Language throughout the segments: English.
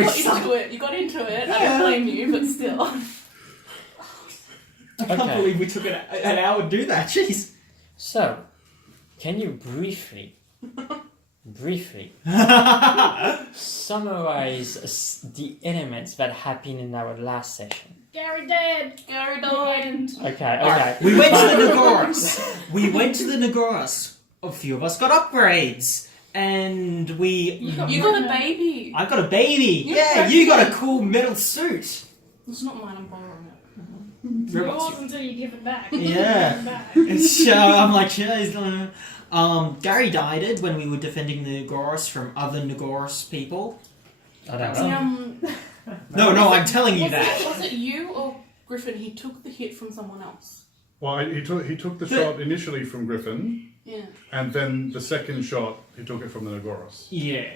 into it. You got into it. I don't blame you, but still. I can't believe we took an hour to do that. Jeez. So, can you briefly summarize the elements that happened in our last session? Gary dead. Gary died. Okay. We went to the Nagoras. A few of us got upgrades. And You got a baby. I got a baby. You got a cool metal suit. It's not mine. I'm borrowing it. Yours until you give it back. Yeah. So I'm like, Gary died when we were defending the Nagoras from other Nagoras people. I don't know. No, I'm telling you that. Was it you or Griffin? He took the hit from someone else. Well, he took the shot initially from Griffin, Yeah. and then the second shot he took it from the Nagoras. Yeah.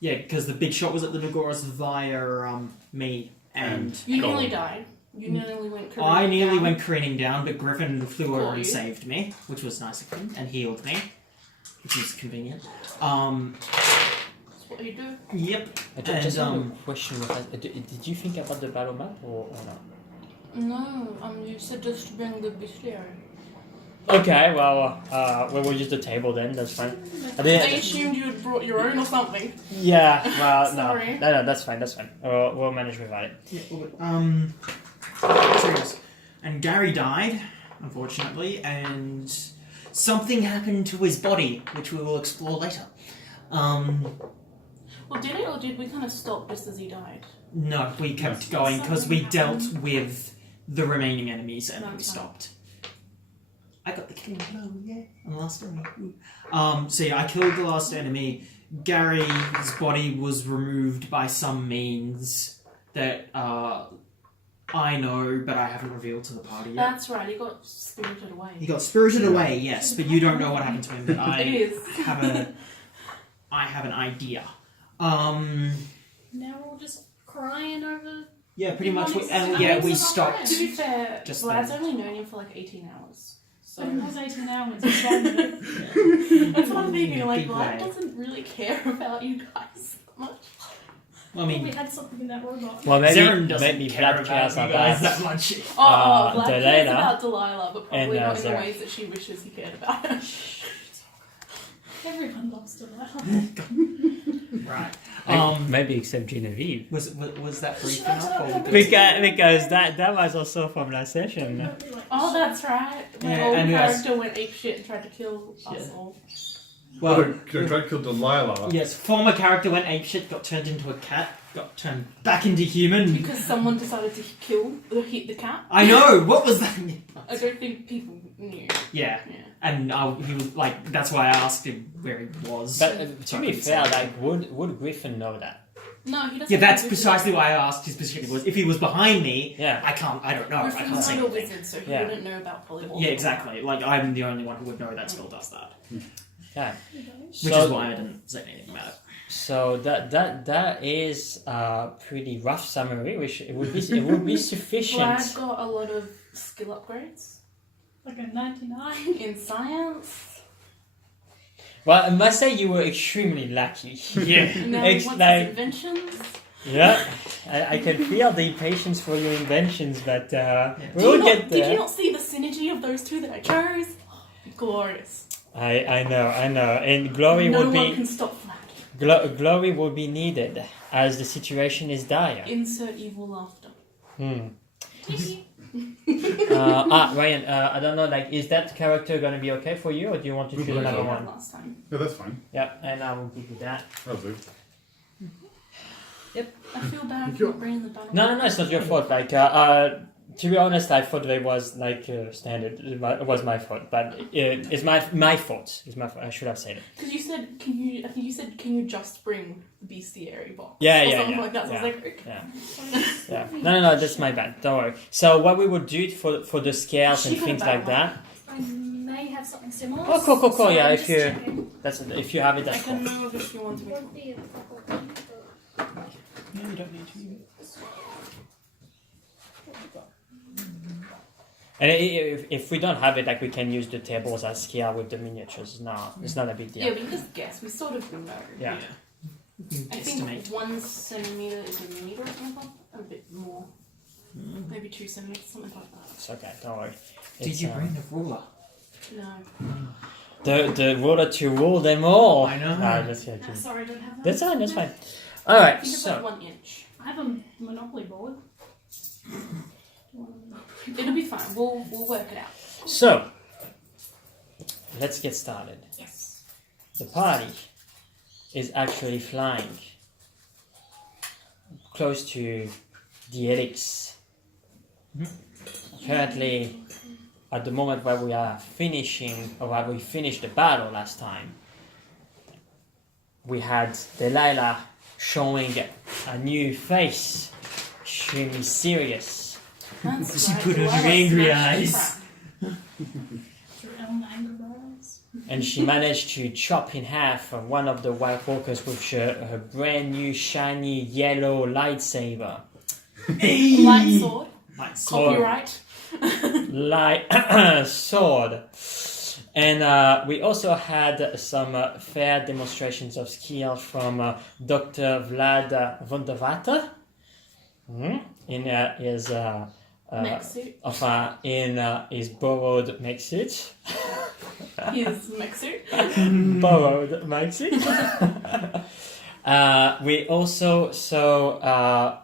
Yeah, because the big shot was at the Nagoras via me and You nearly died. You nearly went careening I nearly down. went careening down, but Griffin flew over and you. saved me, which was nice of him, and healed me, which was convenient. That's what you do. Yep. I just have a question. Did you think about the battle map or not? No, you said just to bring the bestiary. Okay, well, we'll use the table then. That's fine. They assumed you had brought your own or something. Yeah. Well, Sorry. no, that's fine. We'll manage without it. Serious. And Gary died, unfortunately, and something happened to his body, which we will explore later. Well, did it or did we kind of stop just as he died? No, we kept going because we dealt with the remaining enemies and we stopped. I got the killing blow, yeah, on the last enemy. So yeah, I killed the last enemy. Gary's body was removed by some means that I know, but I haven't revealed to the party yet. That's right, he got spirited away. He got spirited away, yes, but you don't know what happened to him. But It is. I have an idea. Now we're all just crying over. Yeah, pretty much. We Amazing stopped. To be fair, Just Vlad's then. only known him for like 18 hours. So It was 18 hours. It's fine. that's what I'm thinking. Like, Big Vlad way. doesn't really care about you guys that much. Well, I We mean, had something in that robot. Well, Zaren doesn't maybe care Vlad about cares you about guys that. that much. Vlad cares Delilah about Delilah, but probably and, not in the Zaren. ways that she wishes he cared about her. Everyone loves Delilah. Right. Maybe except Genevieve. Was that brief enough? Or Because that was also from last session. Oh, that's right. My Yeah, old and who else? character went apeshit and tried to kill us all. well, They tried to kill Delilah. yes, former character went apeshit, got turned into a cat, got turned back into human. Because someone decided to hit the cat. I know. What was that? I don't think people knew. Yeah. Yeah. And he was like, that's why I asked him where he was. But to be fair, like, would Griffin know that? No, he doesn't. Yeah, that's know precisely wizard. why I asked his position was. If he was behind me, Yeah. I don't know. I Griffin's can't say not a anything. wizard, so he Yeah. wouldn't know about polymorph. Yeah, exactly. Like, I'm the only one who would know that spell does that. Yeah. Which is why I didn't say anything about it. So that is a pretty rough summary, which it would be sufficient. Vlad got a lot of skill upgrades Like a 99. in science. Well, I must say you were extremely lucky. Yeah. Now he Ex- wants like- his inventions. Yeah, I can feel the patience for your inventions, but we'll get Did you there. not see the synergy of those two that I chose? Glorious. I know, and glory No will one be can stop Vlad. glory will be needed as the situation is dire. Insert evil laughter. Ryan, I don't know, like, is that character gonna be okay for you, or do you want to choose another You had one? last time. Yeah, that's fine. Yep, and I will give you that. That'll do. I feel bad for You're- not bringing the battle. No, it's not your fault. Like, to be honest, I thought it was like standard. It was my fault, but it's my fault. It's my fault. I should have said it. Because you said, I think you said, can you just bring the bestiary box? Yeah, or yeah, something yeah, like that. So yeah. I was like, okay. Yeah. No, that's my bad. Don't worry. So what we would do for the scales and She got a things bad like that. I may have something similar. Oh, cool. so Yeah, I'm if just you checking. if you have it, I that's can cool. move if you want to. Won't be a couple of them, but No, you don't need to. And if we don't have it, like, we can use the tables as scale with the miniatures. No, it's not a big deal. Yeah, we can just guess. We sort of know. Yeah. I Estimate. think 1 centimeter is a meter or something. A bit more. Maybe 2 centimeters, something like that. It's okay, don't worry. Did It's, you bring the ruler? No. the ruler to rule them all? I know. No, just kidding. Sorry, I don't have that. That's fine, that's fine. I Alright, think it's so. like 1 inch. I have a Monopoly board. It'll be fine. We'll work it out. So, let's get started. Yes. The party is actually flying close to the helix. Currently, at the moment where we are finishing, or where we finished the battle last time, we had Delilah showing a new face, extremely serious. That's She right. put on Delilah her angry smashed the eyes. crap. Through Ellen Anger Bars. And she managed to chop in half one of the White Walkers with her brand new shiny yellow lightsaber. Light sword. Light sword. Copyright. Light sword. And we also had some fair demonstrations of skill from Dr. Vlad Vondervater in his Mech suit. in his borrowed mech suit. His mech suit. Borrowed mech suit. We also saw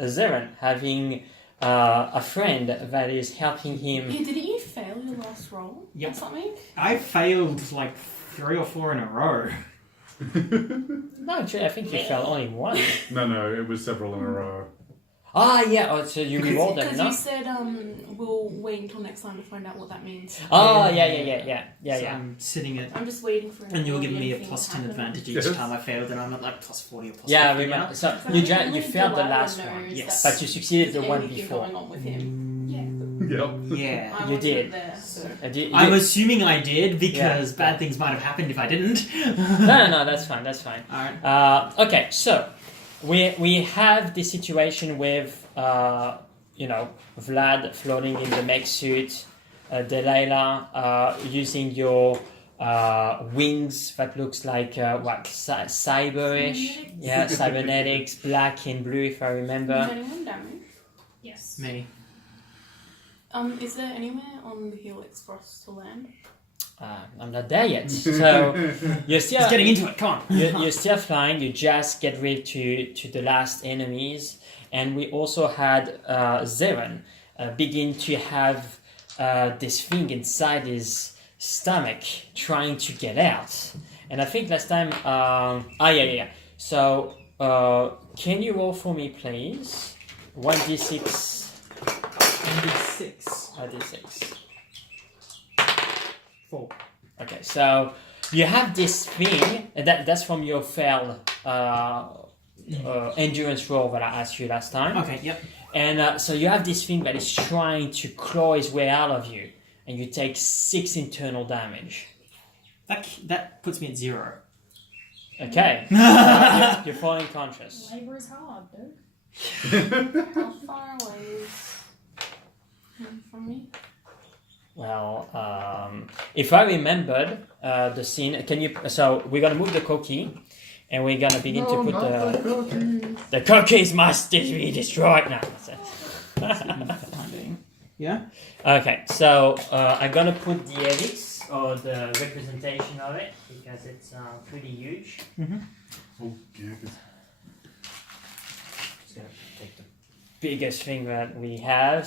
Zeren having a friend that is helping him. Yeah, didn't you fail your last roll? Yep. Or something? I failed like 3 or 4 in a row. No, actually, I think you fell only one. No, it was several in a row. Ah, yeah. Oh, so you rerolled them, Because no? you said we'll wait until next time to find out what that means. Oh, Yeah. yeah. So I'm sitting at, I'm just waiting for. and you're giving me a anything plus to 10 happen. advantage each Yes. time I failed, and I'm at like plus 40 or plus Yeah, 50 remember. now. So So you only failed the Delilah last knows one, yes. but you succeeded the there's one anything before. going on with him. Yep. Yeah. I You wasn't did. There, so. I'm assuming I did because Yeah. bad things might have happened if I didn't. No, that's fine. That's fine. Alright. Okay, so we have this situation with Vlad floating in the mech suit, Delilah using your wings that looks like cyberish, Cybernetics? yeah, cybernetics, black and blue if I Is remember. anyone damaged? Yes. Me. Is there anywhere on the helix for us to land? I'm not there yet, so you're still Just getting into it, come on. you're still flying. You just get rid to the last enemies, and we also had Zeren begin to have this thing inside his stomach trying to get out. And I think last time, yeah. So can you roll for me, please? 1d6. 1d6. 1d6. 4. Okay, so you have this thing that's from your failed endurance roll that I asked you last time. Okay, yep. And so you have this thing that is trying to claw its way out of you, and you take 6 internal damage. That puts me at 0. Okay, you're falling conscious. Labor is hard, dude. How far away is him from me? Well, if I remembered the scene, can you? So we're gonna move the cookie, and we're gonna begin to put the cookies must be destroyed now. Yeah? Okay, so I'm gonna put the helix or the representation of it because it's pretty huge. Oh, yeah, 'cause Just gonna take the biggest thing that we have.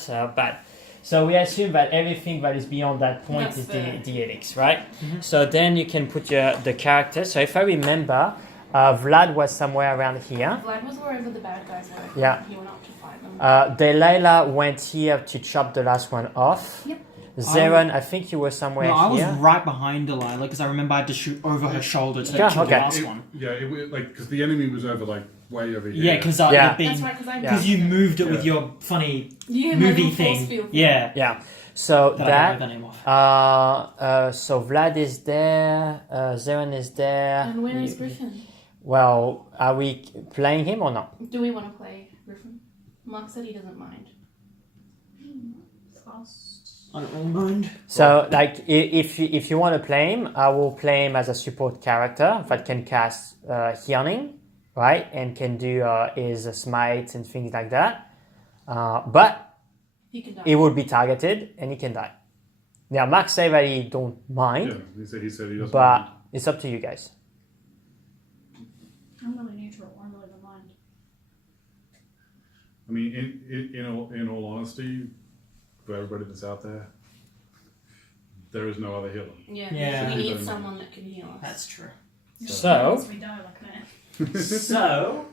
So we assume that everything that is beyond that point That's is the- the helix, right? So then you can put the character. So if I remember, Vlad was somewhere around here. Vlad was wherever the bad guys were. Yeah. He went up to fight them. Delilah went here to chop the last one off. Yep. Zeren, I think you were somewhere No, I was here. right behind Delilah because I remember I had to shoot over her shoulder to Yeah, kill okay. the last one. because the enemy was over way over here. Yeah, because Yeah. That's because right, because you moved it with Yeah. your funny my movie little force thing. field Yeah. Yeah. So That I that. don't know the name of. So Vlad is there. Zeren is there. And where is Griffin? Well, are we playing him or not? Do we want to play Griffin? Mark said he doesn't mind. Fast. I don't really mind. So, like, if you want to play him, I will play him as a support character that can cast healing. right? And can do his smites and things like that. But He can die. he would be targeted and he can die. Now, Mark said that he don't mind, Yeah, he said he doesn't. but it's up to you guys. I'm really neutral. I really don't mind. I mean, in all honesty, for everybody that's out there is no other healer. Yeah. We need someone that can heal us. That's true. So- Once we die like that. So,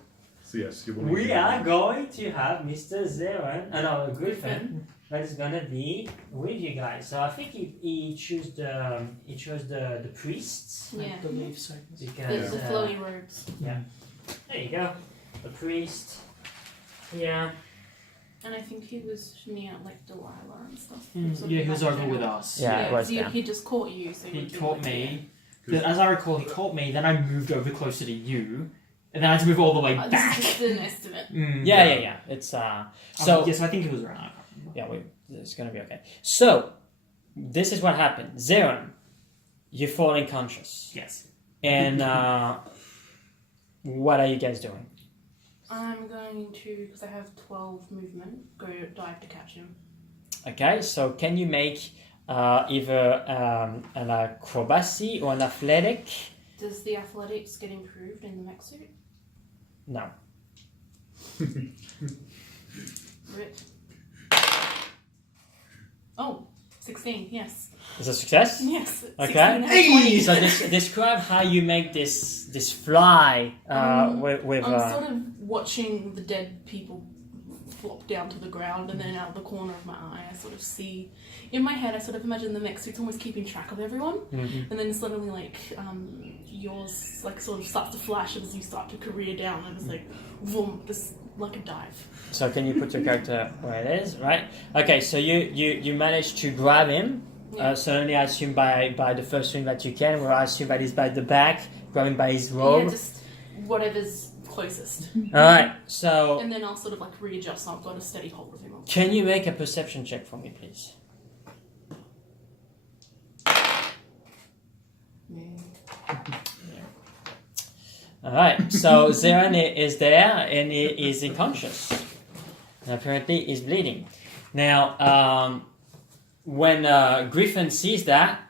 So yes, you will need we to- are going to have Mr. Zeren, Griffin, that is gonna be with you guys. So I think he chose the priests. Yeah. I believe so. Because The flowy robes. there you go, the priest. Yeah. And I think he was near like Delilah and stuff. Yeah, he was over with us. Yeah, it was he, down. he just caught you, so He would be caught like, me. But as I recall, he caught me, then I moved over closer to you, and then I had to move all the way This back. is just an estimate. Yeah. It's so yes, I think it was around. I can't remember. yeah, it's gonna be okay. So this is what happened. Zeren, you fall unconscious, Yes. and what are you guys doing? I'm going to, because I have 12 movement, go dive to catch him. Okay, so can you make either an acrobacy or an athletic? Does the athletics get improved in the mech suit? No. Rip. Oh, 16, yes. Is a success? Yes. 16 Okay. out of 20. So describe how you make this fly with I'm sort of watching the dead people flop down to the ground, and then out of the corner of my eye I sort of see, in my head I sort of imagine the mech suit's almost keeping track of everyone, and then suddenly like yours like sort of starts to flash as you start to career down, and it's like boom, this like a dive. So can you put your character where it is, right? Okay, so you managed to grab him. Yeah. Certainly, I assume by the first swing that you can, where I assume that he's by the back, grabbing by his robe. Yeah, just whatever's closest. All right. So And then I'll sort of like readjust, so I've got a steady hold of him. can you make a perception check for me, please? All right. So Zeren is there and he is unconscious. And apparently, he's bleeding. Now, when Griffin sees that,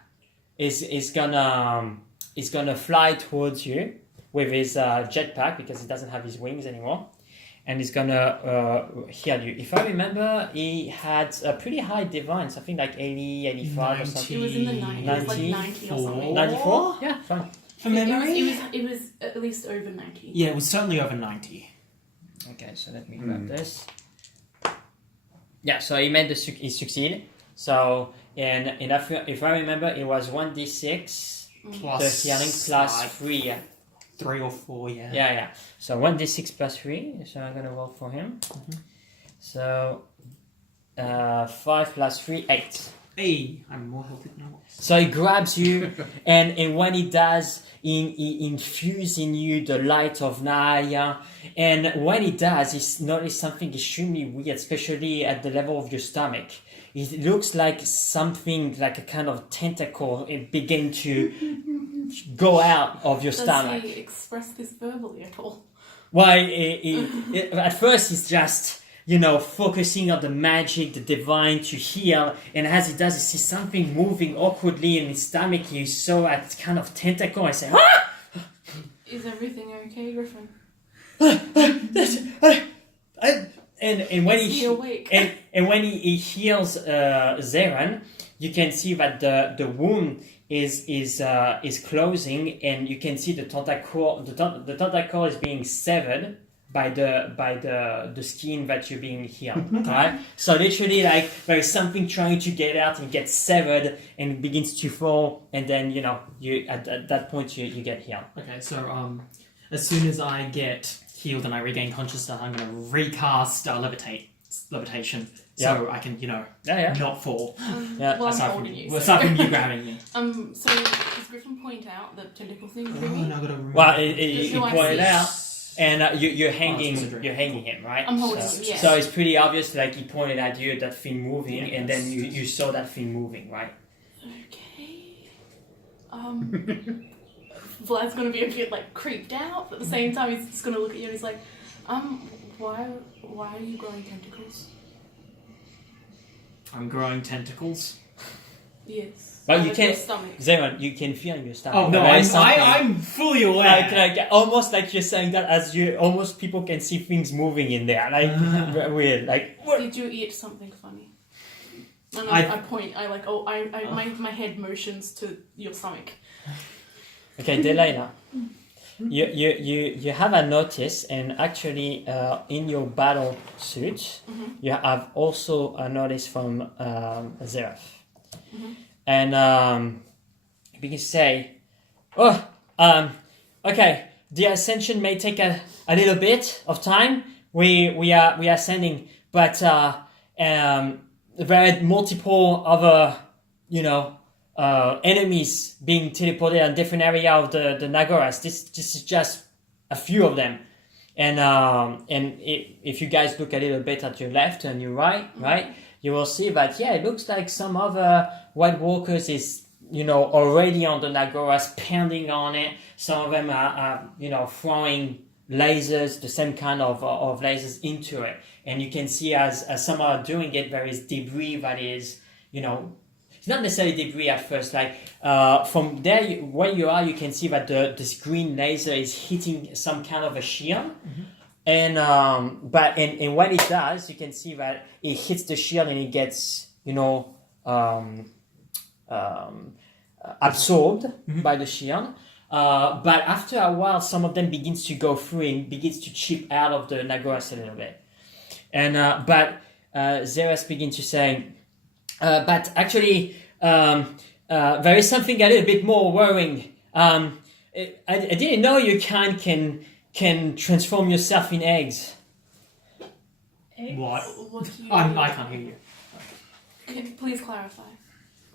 is gonna fly towards you with his jetpack because he doesn't have his wings anymore, and he's gonna heal you. If I remember, he had a pretty high divine, something like 80, 85 or something. It was in the 90s, like 90 or 94? something. 94? Yeah, fine. From memory? It was at least over 90. Yeah, it was certainly over 90. Okay, so let me grab this. Yeah, so he made he succeeded. So and if I remember, it was 1d6 Plus the healing plus like 3. Yeah. 3 or 4, yeah. Yeah. So 1d6 plus 3. So I'm gonna roll for him. So 5 plus 3, 8. Hey, I'm more healthy than I was. So he grabs you, and when he does, he infuses in you the light of Naya. And when he does, he notices something extremely weird, especially at the level of your stomach. It looks like something, like a kind of tentacle, it begin to go out of your stomach. Does he express this verbally at all? Well, at first he's just, focusing on the magic, the divine to heal, and as he does, he sees something moving awkwardly in his stomach. You saw that kind of tentacle and say, "Ah!" Is everything okay, Griffin? And when Is he awake? and when he heals Zeren, you can see that the wound is closing, and you can see the tentacle. The tentacle is being severed by the skin that you're being healed. Right? So literally, like there is something trying to get out and gets severed and begins to fall, and then you at that point you get healed. Okay, so as soon as I get healed and I regain consciousness, I'm going to recast levitation, so I can, not fall. Yeah, Well, I'm aside holding from, you. well, aside from you grabbing me. So does Griffin point out the tentacle thing for me? Oh, now I got to remember. Well, he No, I pointed see. out, and you're it's hanging considerate. you're hanging him, right? I'm holding so, him, yes. So it's pretty obvious, like he pointed at you, that thing moving, Yeah, and then yes. you saw that thing moving, right? Okay. Vlad's gonna be a bit like creeped out, but at the same time he's just gonna look at you and he's like, why are you growing tentacles? I'm growing tentacles. Yes. But Out you of can't- your stomach. Zeron, you can feel in your stomach. Oh no, There is something- I'm fully aware. like almost like you're saying that as you almost people can see things moving in there, like weird, like what? Did you eat something funny? And I- I point. I like. Oh, my head motions to your stomach. Okay, Delilah, you have a notice, and actually in your battle suit, you have also a notice from Zeref, and you can say, okay, the ascension may take a little bit of time. We are ascending, but there are multiple other, enemies being teleported in different area of the Nagoras. This is just a few of them, and if you guys look a little bit at your left and your right, you will see that it looks like some other White Walkers is already on the Nagoras, pounding on it. Some of them are throwing lasers, the same kind of lasers into it, and you can see as some are doing it, there is debris that is it's not necessarily debris at first. Like from there, where you are, you can see that this green laser is hitting some kind of a shield, and when it does, you can see that it hits the shield and it gets absorbed by the shield. But after a while, some of them begins to go through and begins to chip out of the Nagoras a little bit, and Zeres begins to say. But actually, there is something a little bit more worrying. I didn't know your kind can transform yourself in eggs. What? What do you? I can't hear you. Please clarify.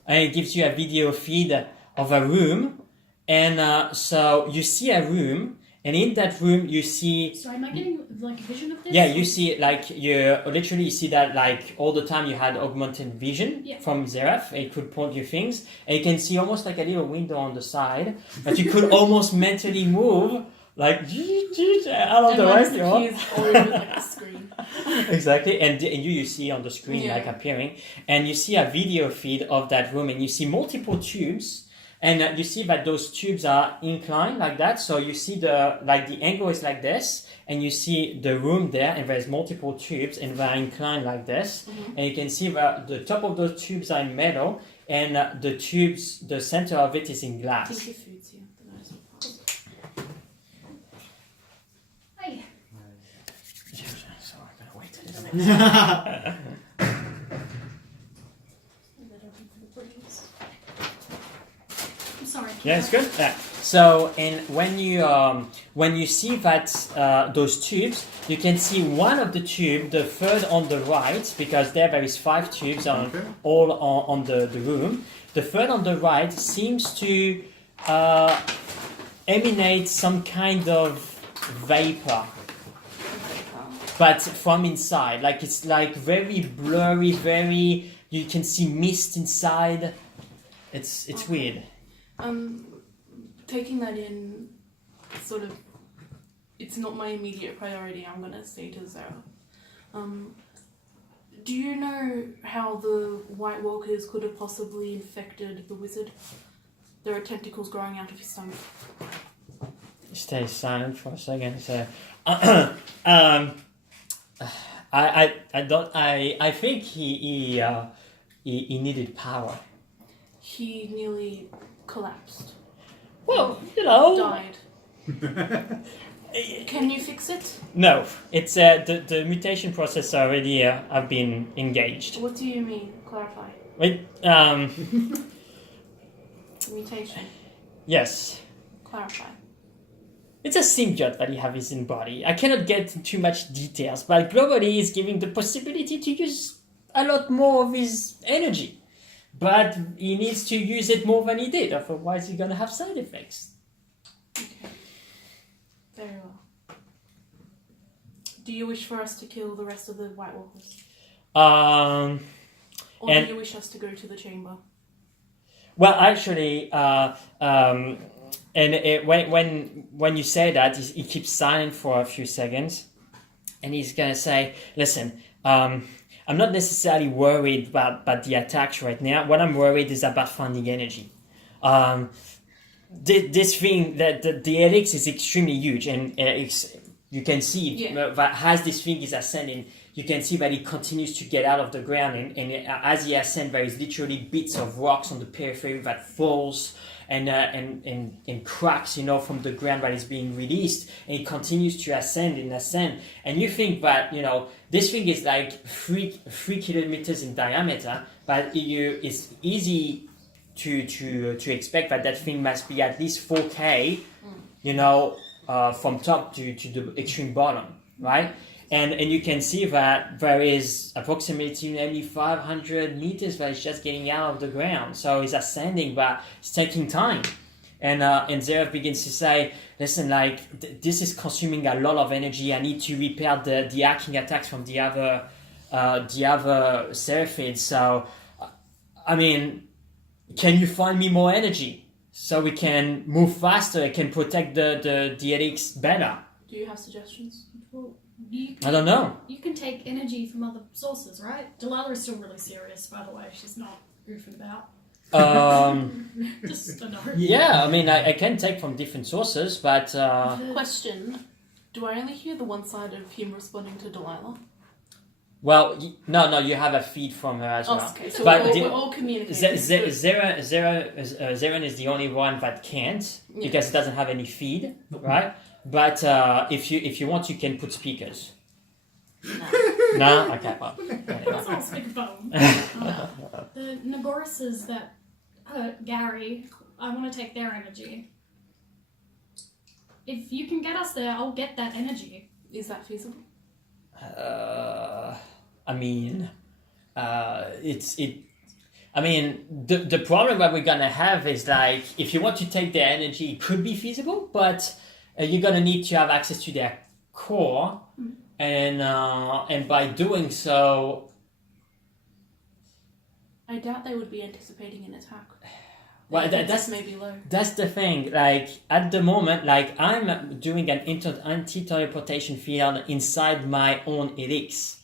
And it gives you a video feed of a room, and so you see a room, and in that room you see. So am I getting like a vision of this? Yeah, you see like you see that like all the time you had augmented vision from Zeref. It could point you things, and you can see almost like a little window on the side that you could almost mentally move like out of the right. He's all over like the screen. Exactly, and you see on the screen like appearing, and you see a video feed of that room, and you see multiple tubes. And you see that those tubes are inclined like that, so you see the angle is like this, and you see the room there, and there's multiple tubes, and they're inclined like this, and you can see that the top of those tubes are in metal, and the tubes, the center of it is in I glass. think your food's here. The nice one. Hi. So I'm gonna wait a little bit. I'm sorry. Yeah, it's good. Yeah. So, and when you see that those tubes, you can see one of the tube, the third on the right, because there is 5 tubes all on the room. The third on the right seems to emanate some kind of vapor, but from inside, like it's like very blurry, very you can see mist inside. It's weird. Taking that in, sort of, it's not my immediate priority. I'm gonna say to Zara. Do you know how the White Walkers could have possibly infected the wizard? There are tentacles growing out of his stomach. Stay silent for a second. So, I think he needed power. He nearly collapsed. Well, Died. Can you fix it? No, it's the mutation process already have been engaged. What do you mean? Clarify. Wait, Mutation. yes. Clarify. It's a symbiote that he has in body. I cannot get into too much details, but globally is giving the possibility to use a lot more of his energy. But he needs to use it more than he did, otherwise he's gonna have side effects. Okay. Very well. Do you wish for us to kill the rest of the White Walkers? Or And- do you wish us to go to the chamber? Well, actually, when you say that, he keeps silent for a few seconds, and he's gonna say, "Listen, I'm not necessarily worried about the attacks right now. What I'm worried is about finding energy. This thing that the helix is extremely huge, and you can see that as this thing is ascending, you can see that it continues to get out of the ground, and as he ascends, there is literally bits of rocks on the periphery that falls and cracks, from the ground that is being released, and it continues to ascend, and you think that this thing is like 3 kilometers in diameter, but it's easy to expect that thing must be at least 4K, from top to the extreme bottom, right? And you can see that there is approximately nearly 500 meters that is just getting out of the ground. So it's ascending, but it's taking time. And Zeref begins to say, listen, this is consuming a lot of energy. I need to repair the arcing attacks from the other Seraphids. So, can you find me more energy so we can move faster and can protect the helix better? Do you have suggestions? Well, I don't know. You can take energy from other sources, right? Delilah is still really serious, by the way. She's not goofing about. Just a note. Yeah, I can take from different sources, but... Question. Do I only hear the one side of him responding to Delilah? Well, no, you have a feed from her as well. Okay, so But we're all communicating. Zeren is the only one that can't, because it doesn't have any feed, right? But if you want, you can put speakers. No? Okay, well. That's all speakerphone. The Nagorises that hurt Gary, I want to take their energy. If you can get us there, I'll get that energy. Is that feasible? The problem that we're gonna have is if you want to take their energy, it could be feasible, but you're gonna need to have access to their core, and by doing so, I doubt they would be anticipating an attack. well, that's maybe low. That's the thing. At the moment, I'm doing an anti-teleportation field inside my own helix.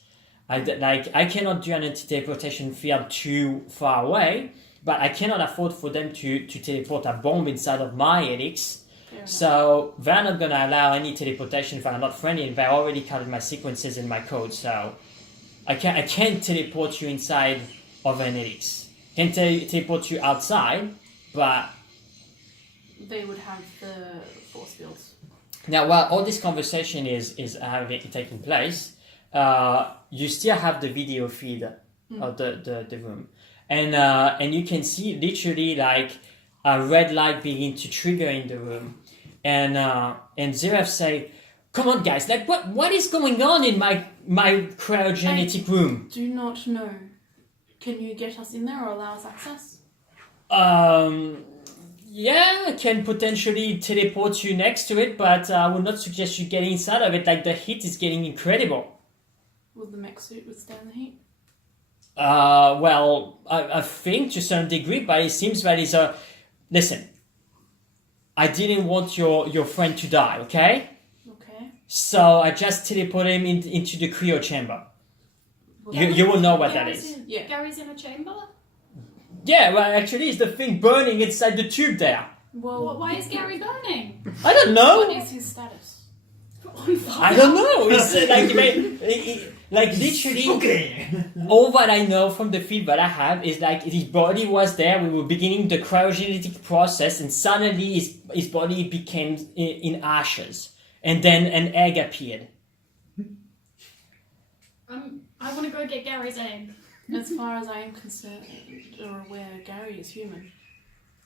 I cannot do an anti-teleportation field too far away, but I cannot afford for them to teleport a bomb inside of my helix. So they're not going to allow any teleportation if I'm not friendly, and they already counted my sequences in my code. So I can't teleport you inside of an helix. I can teleport you outside, but they would have the force fields. Now, while all this conversation is taking place, you still have the video feed of the room, and you can see literally a red light begin to trigger in the room, and Zeref say, "Come on, guys! What is going on in my cryogenetic room?" Do not know. Can you get us in there or allow us access? Yeah, I can potentially teleport you next to it, but I would not suggest you get inside of it. The heat is getting incredible. Will the mech suit withstand the heat? Well, I think to some degree, but it seems that it's a... Listen, I didn't want your friend to die, okay? Okay. So I just teleported him into the cryo chamber. You will know what that is. Gary's in a chamber? Yeah, well, actually, it's the thing burning inside the tube there. Well, Why is Gary burning? I don't know. What is his status? On fire. I don't know. It's literally, all that I know from the feed that I have is his body was there. We were beginning the cryogenetic process, and suddenly his body became in ashes, and then an egg appeared. I want to go get Gary's egg. As far as I am concerned or aware, Gary is human.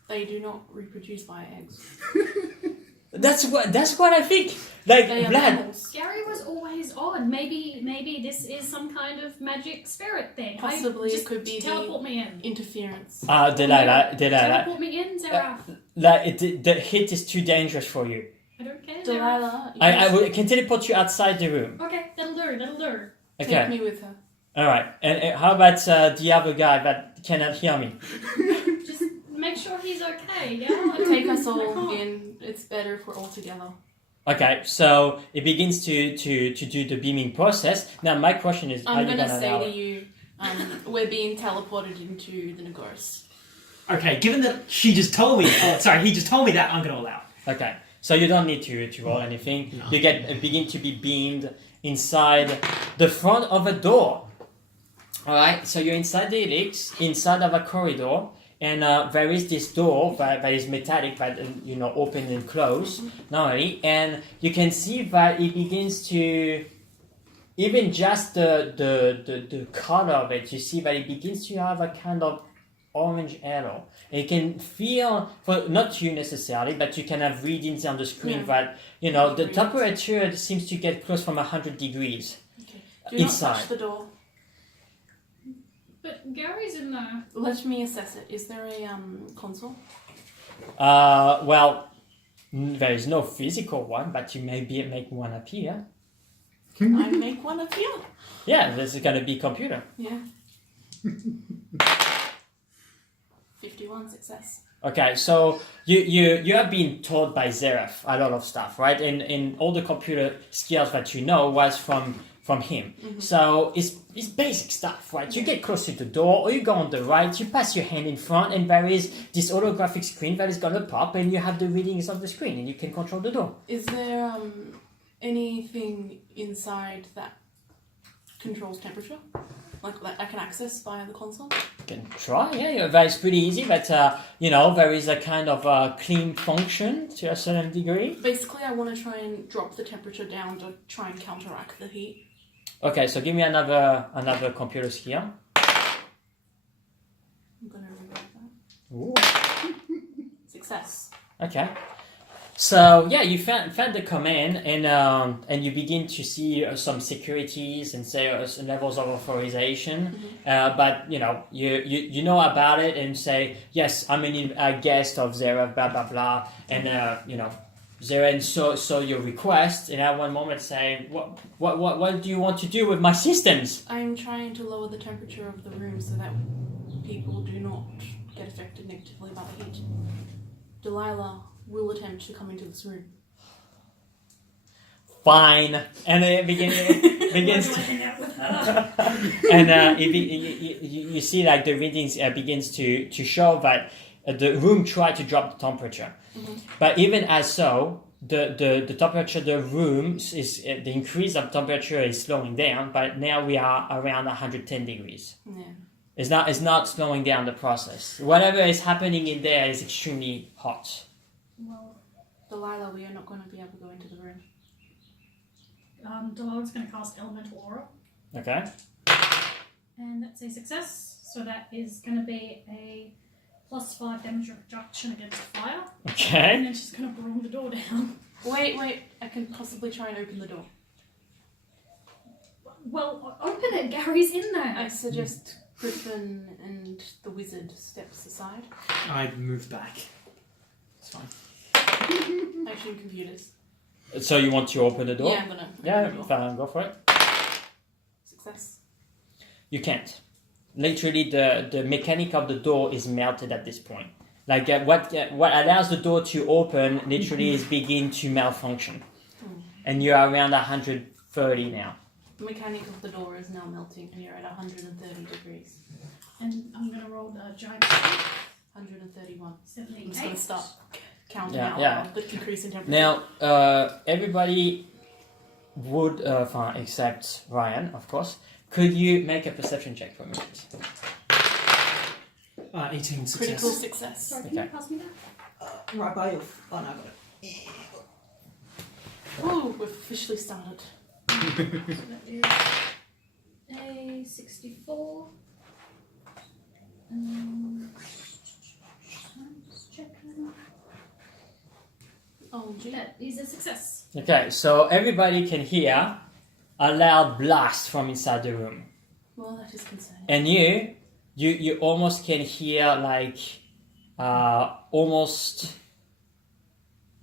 They do not reproduce by eggs. That's what I think. They are Vlad. mammals. Gary was always odd. Maybe this is some kind of magic spirit thing. Possibly just it could be teleport me in. interference. Delilah. Teleport me in, Zeraf. The heat is too dangerous for you. I don't care. Zeraf. Delilah, I can teleport you outside the room. Okay, that'll do. take Okay. me with her. All right. And how about the other guy that cannot hear me? Just make sure he's okay. Yeah. Take us all in. It's better if we're all together. Okay, so it begins to do the beaming process. Now, my question is, are I'm you gonna gonna say allow to it? you, we're being teleported into the Nagoris. Okay, given that she just told me, he just told me that, I'm going to allow it. Okay, so you don't need to roll anything. No. You begin to be beamed inside the front of a door. All right, so you're inside the helix, inside of a corridor, and there is this door that is metallic, that open and close normally, and you can see that it begins to, even just the color of it, you see that it begins to have a kind of orange halo. And you can feel, for not you necessarily, but you can have readings on the screen that the temperature seems to get close from 100 degrees. Okay. Do not Inside. touch the door. But Gary's in there. Let me assess it. Is there a console? Well, there is no physical one, but you may make one appear. I make one appear. Yeah, there's going to be computer. Yeah. 51 success. Okay, so you have been taught by Zeref a lot of stuff, right? And all the computer skills that you know was from him. Mm-hmm. So it's basic stuff, right? You get close to the door, or you go on the right, you pass your hand in front, and there is this holographic screen that is gonna pop, and you have the readings of the screen, and you can control the door. Is there anything inside that controls temperature? Like I can access via the console? You can try, yeah, that is pretty easy, but there is a kind of clean function to a certain degree. Basically, I want to try and drop the temperature down to try and counteract the heat. Okay, so give me another computer skill. I'm gonna remove that. Ooh. Success. Okay. So yeah, you found the command, and you begin to see some securities and say levels of authorization. Mm-hmm. But you know about it and say, yes, I'm a guest of Zera, blah blah blah, and Zera saw your request, and at one moment saying, what do you want to do with my systems? I'm trying to lower the temperature of the room so that people do not get affected negatively by the heat. Delilah will attempt to come into this room. Fine, and it begins to, and you see like the readings begins to show that the room tried to drop the temperature, but even as so, the temperature of the room is the increase of temperature is slowing down, but now we are around 110 degrees. Yeah. It's not slowing down the process. Whatever is happening in there is extremely hot. Well, Delilah, we are not going to be able to go into the room. Delilah's going to cast Elemental Aura. Okay. And that's a success. So that is going to be a +5 damage reduction against fire. And Okay. then she's going to brawn the door down. Wait, I can possibly try and open the door. Well, open it. Gary's in there. I suggest Griffin and the wizard steps aside. I moved back. It's fine. Actually, computers. So you want to open the door? Yeah, I'm gonna. open Yeah, the door. fine, go for it. Success. You can't. Literally, the mechanic of the door is melted at this point. Like what allows the door to open literally is begin to malfunction, and you're around 130 now. The mechanic of the door is now melting, and you're at 130 degrees. And I'm going to roll the giant 131. 78. I'm just gonna start counting Yeah, out yeah. the decrease in temperature. Now, everybody would, except Ryan, of course. Could you make a perception check for me, please? 18 success. Critical success. Sorry, can you Okay. pass me that? Right by you. Oh, no, I got it. Ooh, we've officially started. So that is a 64. Let's check that out. Oh, gee. That is a success. Okay, so everybody can hear a loud blast from inside the room. Well, that is concerning. And you almost can hear like almost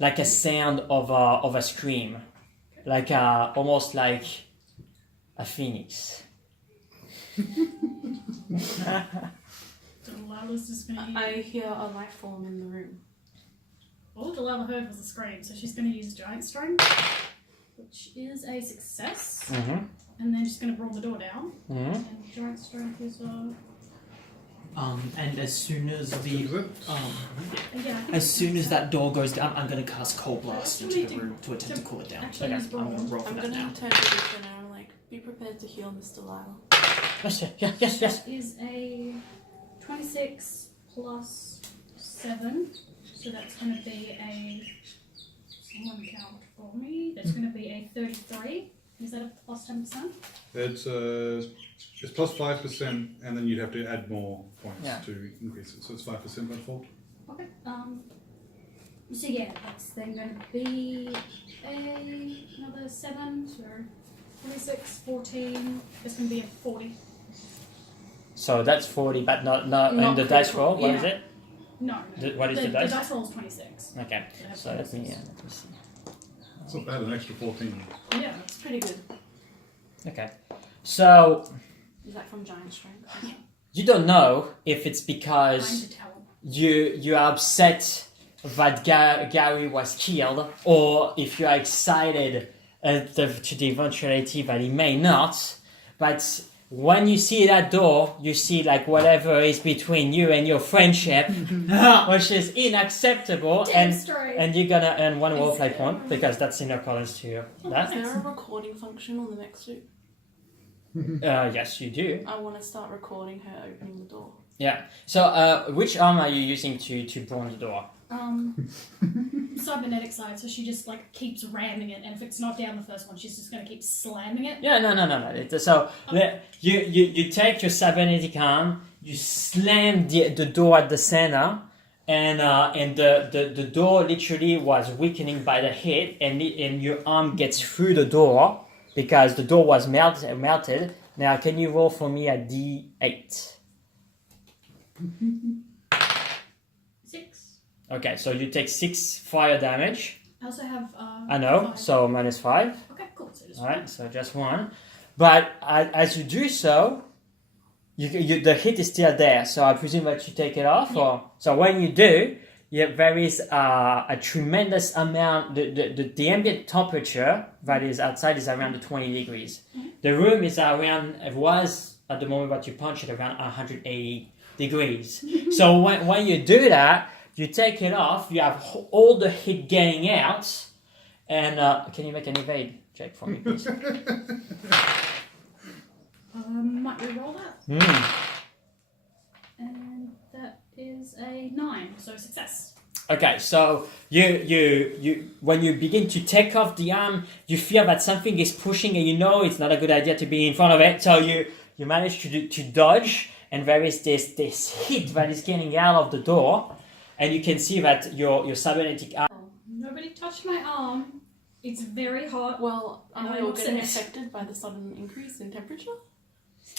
like a sound of a scream, like almost like a phoenix. Delilah's just gonna use. I hear a life form in the room. All Delilah heard was a scream, so she's gonna use Giant Strength, which is a success. Mm-hmm. And then she's gonna roll the door down. Mm-hmm. And Giant Strength is And as soon as the yeah. I think as it's soon as success. that door goes down, I'm gonna cast Cold Blast into the room to attempt to cool it down. Actually, Okay, use I'm gonna roll. roll for I'm that gonna now. turn to Griffin and I'm like, be prepared to heal Miss Delilah. Yes. That is a 26 plus 7. So that's going to be a. Someone count for me. That's going to be a 33. Is that a plus 10%? It's plus 5%, and then you'd have to add more points Yeah. to increase it. So it's 5% by default. Okay. So yeah, that's then going to be another 7. So 26, 14. It's going to be a 40. So that's 40, but not Not in the dice critical, roll. What yeah. is it? No. What is the dice? The dice roll is 26. Okay. So they have So let me 26. see. It's not bad, an extra 14. Yeah. It's pretty good. Okay. So Is that from Giant Strength? you don't know if it's Trying because to tell them. you are upset that Gary was killed, or if you are excited to the eventuality that he may not. But when you see that door, you see like whatever is between you and your friendship, which is unacceptable, and you're gonna earn one roleplay point because that's in accordance to that. Is there a recording function on the mech suit? Yes, you do. I want to start recording her opening the door. Yeah. So, which arm are you using to bronze the door? Cybernetic side, so she just like keeps ramming it, and if it's not down the first one, she's just gonna keep slamming it. Yeah, no. So you take your cybernetic arm, you slam the door at the center, and the door literally was weakening by the hit, and your arm gets through the door because the door was melted. Now, can you roll for me a D8? 6. Okay, so you take 6 fire damage. I also have. I know, 5. so minus 5. Okay, cool. So just Alright, so just 1. But as you do so, the hit is still there. So I presume that you take it off. Yeah. Or so when you do, there is a tremendous amount. The ambient temperature that is outside is around the 20 degrees. Mm-hmm. The room is around. It was at the moment that you punch it around 180 degrees. So when you do that, you take it off. You have all the heat getting out. And can you make an evade check for me, please? Might we roll that? And that is a 9, so success. Okay, so you when you begin to take off the arm, you feel that something is pushing, and you know it's not a good idea to be in front of it. So you manage to dodge, and there is this heat that is getting out of the door, and you can see that your cybernetic arm. Nobody touched my arm. It's very hot. Well, And are we I'm all getting upset. affected by the sudden increase in temperature?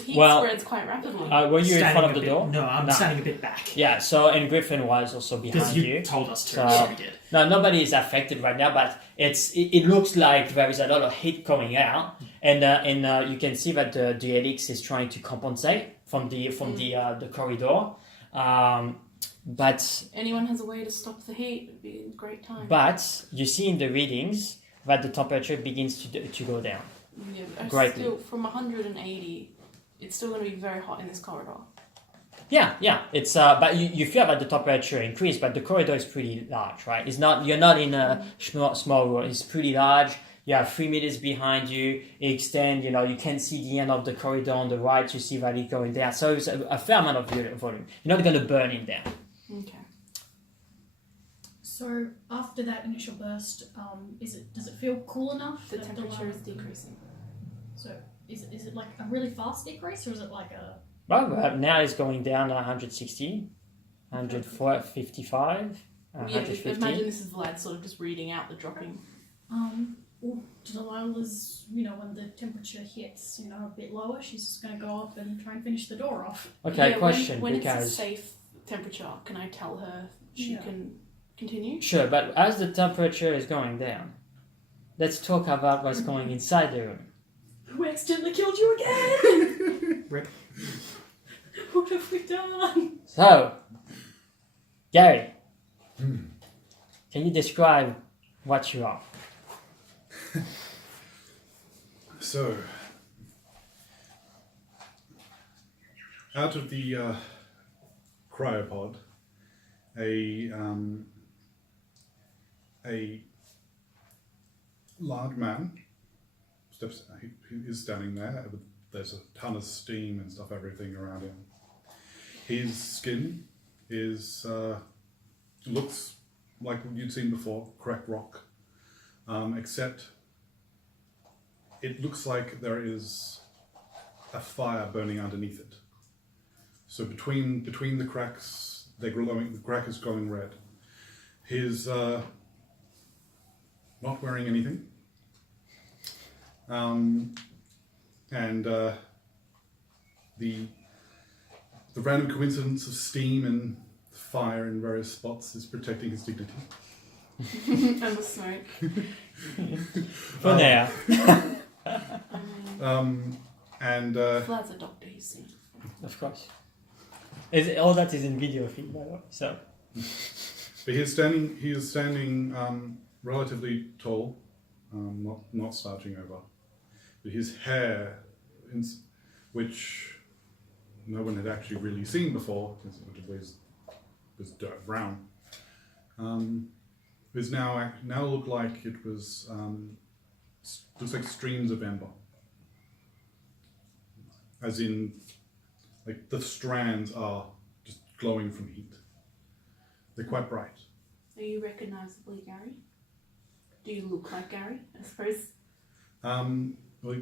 Heat Well, spreads quite rapidly. Were you in Standing front a of the bit- door? No, I'm No. standing a bit back. Yeah. So and Griffin was also Because behind you you. told us to, So- so we did. No, nobody is affected right now, but it looks like there is a lot of heat coming out, and you can see that the helix is trying to compensate from the corridor, but Anyone has a way to stop the heat, it'd be a great time. you see in the readings that the temperature begins to go down. Yeah, but Greatly. still, from 180, it's still going to be very hot in this corridor. Yeah. It's but you feel that the temperature increased, but the corridor is pretty large, right? It's not you're not in a small room. It's pretty large. You have 3 meters behind you. It extends. You can see the end of the corridor on the right. You see that it's going down. So it's a fair amount of volume. You're not going to burn in there. Okay. So after that initial burst, does it feel cool enough? The that temperature light- is decreasing. So is it like a really fast decrease, or is it like a? Well, now it's going down to 160, 155, Yeah, 150. imagine this is Vlad sort of just reading out the dropping. Well, Delilah's, when the temperature hits, a bit lower, she's just going to go up and try and finish the door off. Okay, Yeah, question when it's a because safe temperature, can I tell her she Yeah. can continue? sure, but as the temperature is going down, let's talk about what's going inside the room. We accidentally killed you again! Rip. What have we done? So, Gary, can you describe what you are? So, out of the cryopod, a large man steps. He is standing there. There's a ton of steam and stuff, everything around him. His skin is looks like you'd seen before, cracked rock, except it looks like there is a fire burning underneath it. So between the cracks, they're glowing. The crack is glowing red. He's not wearing anything, and the random coincidence of steam and fire in various spots is protecting his dignity. And the smoke. For now. Vlad's a doctor, he's seen it before. Of course. All that is in video feed, by the way. So. But he is standing relatively tall, not slouching over. But his hair, which no one had actually really seen before, which was dirt brown, is now look like it was looks like streams of ember, as in like the strands are just glowing from heat. They're quite bright. Are you recognisably Gary? Do you look like Gary, I suppose? Well,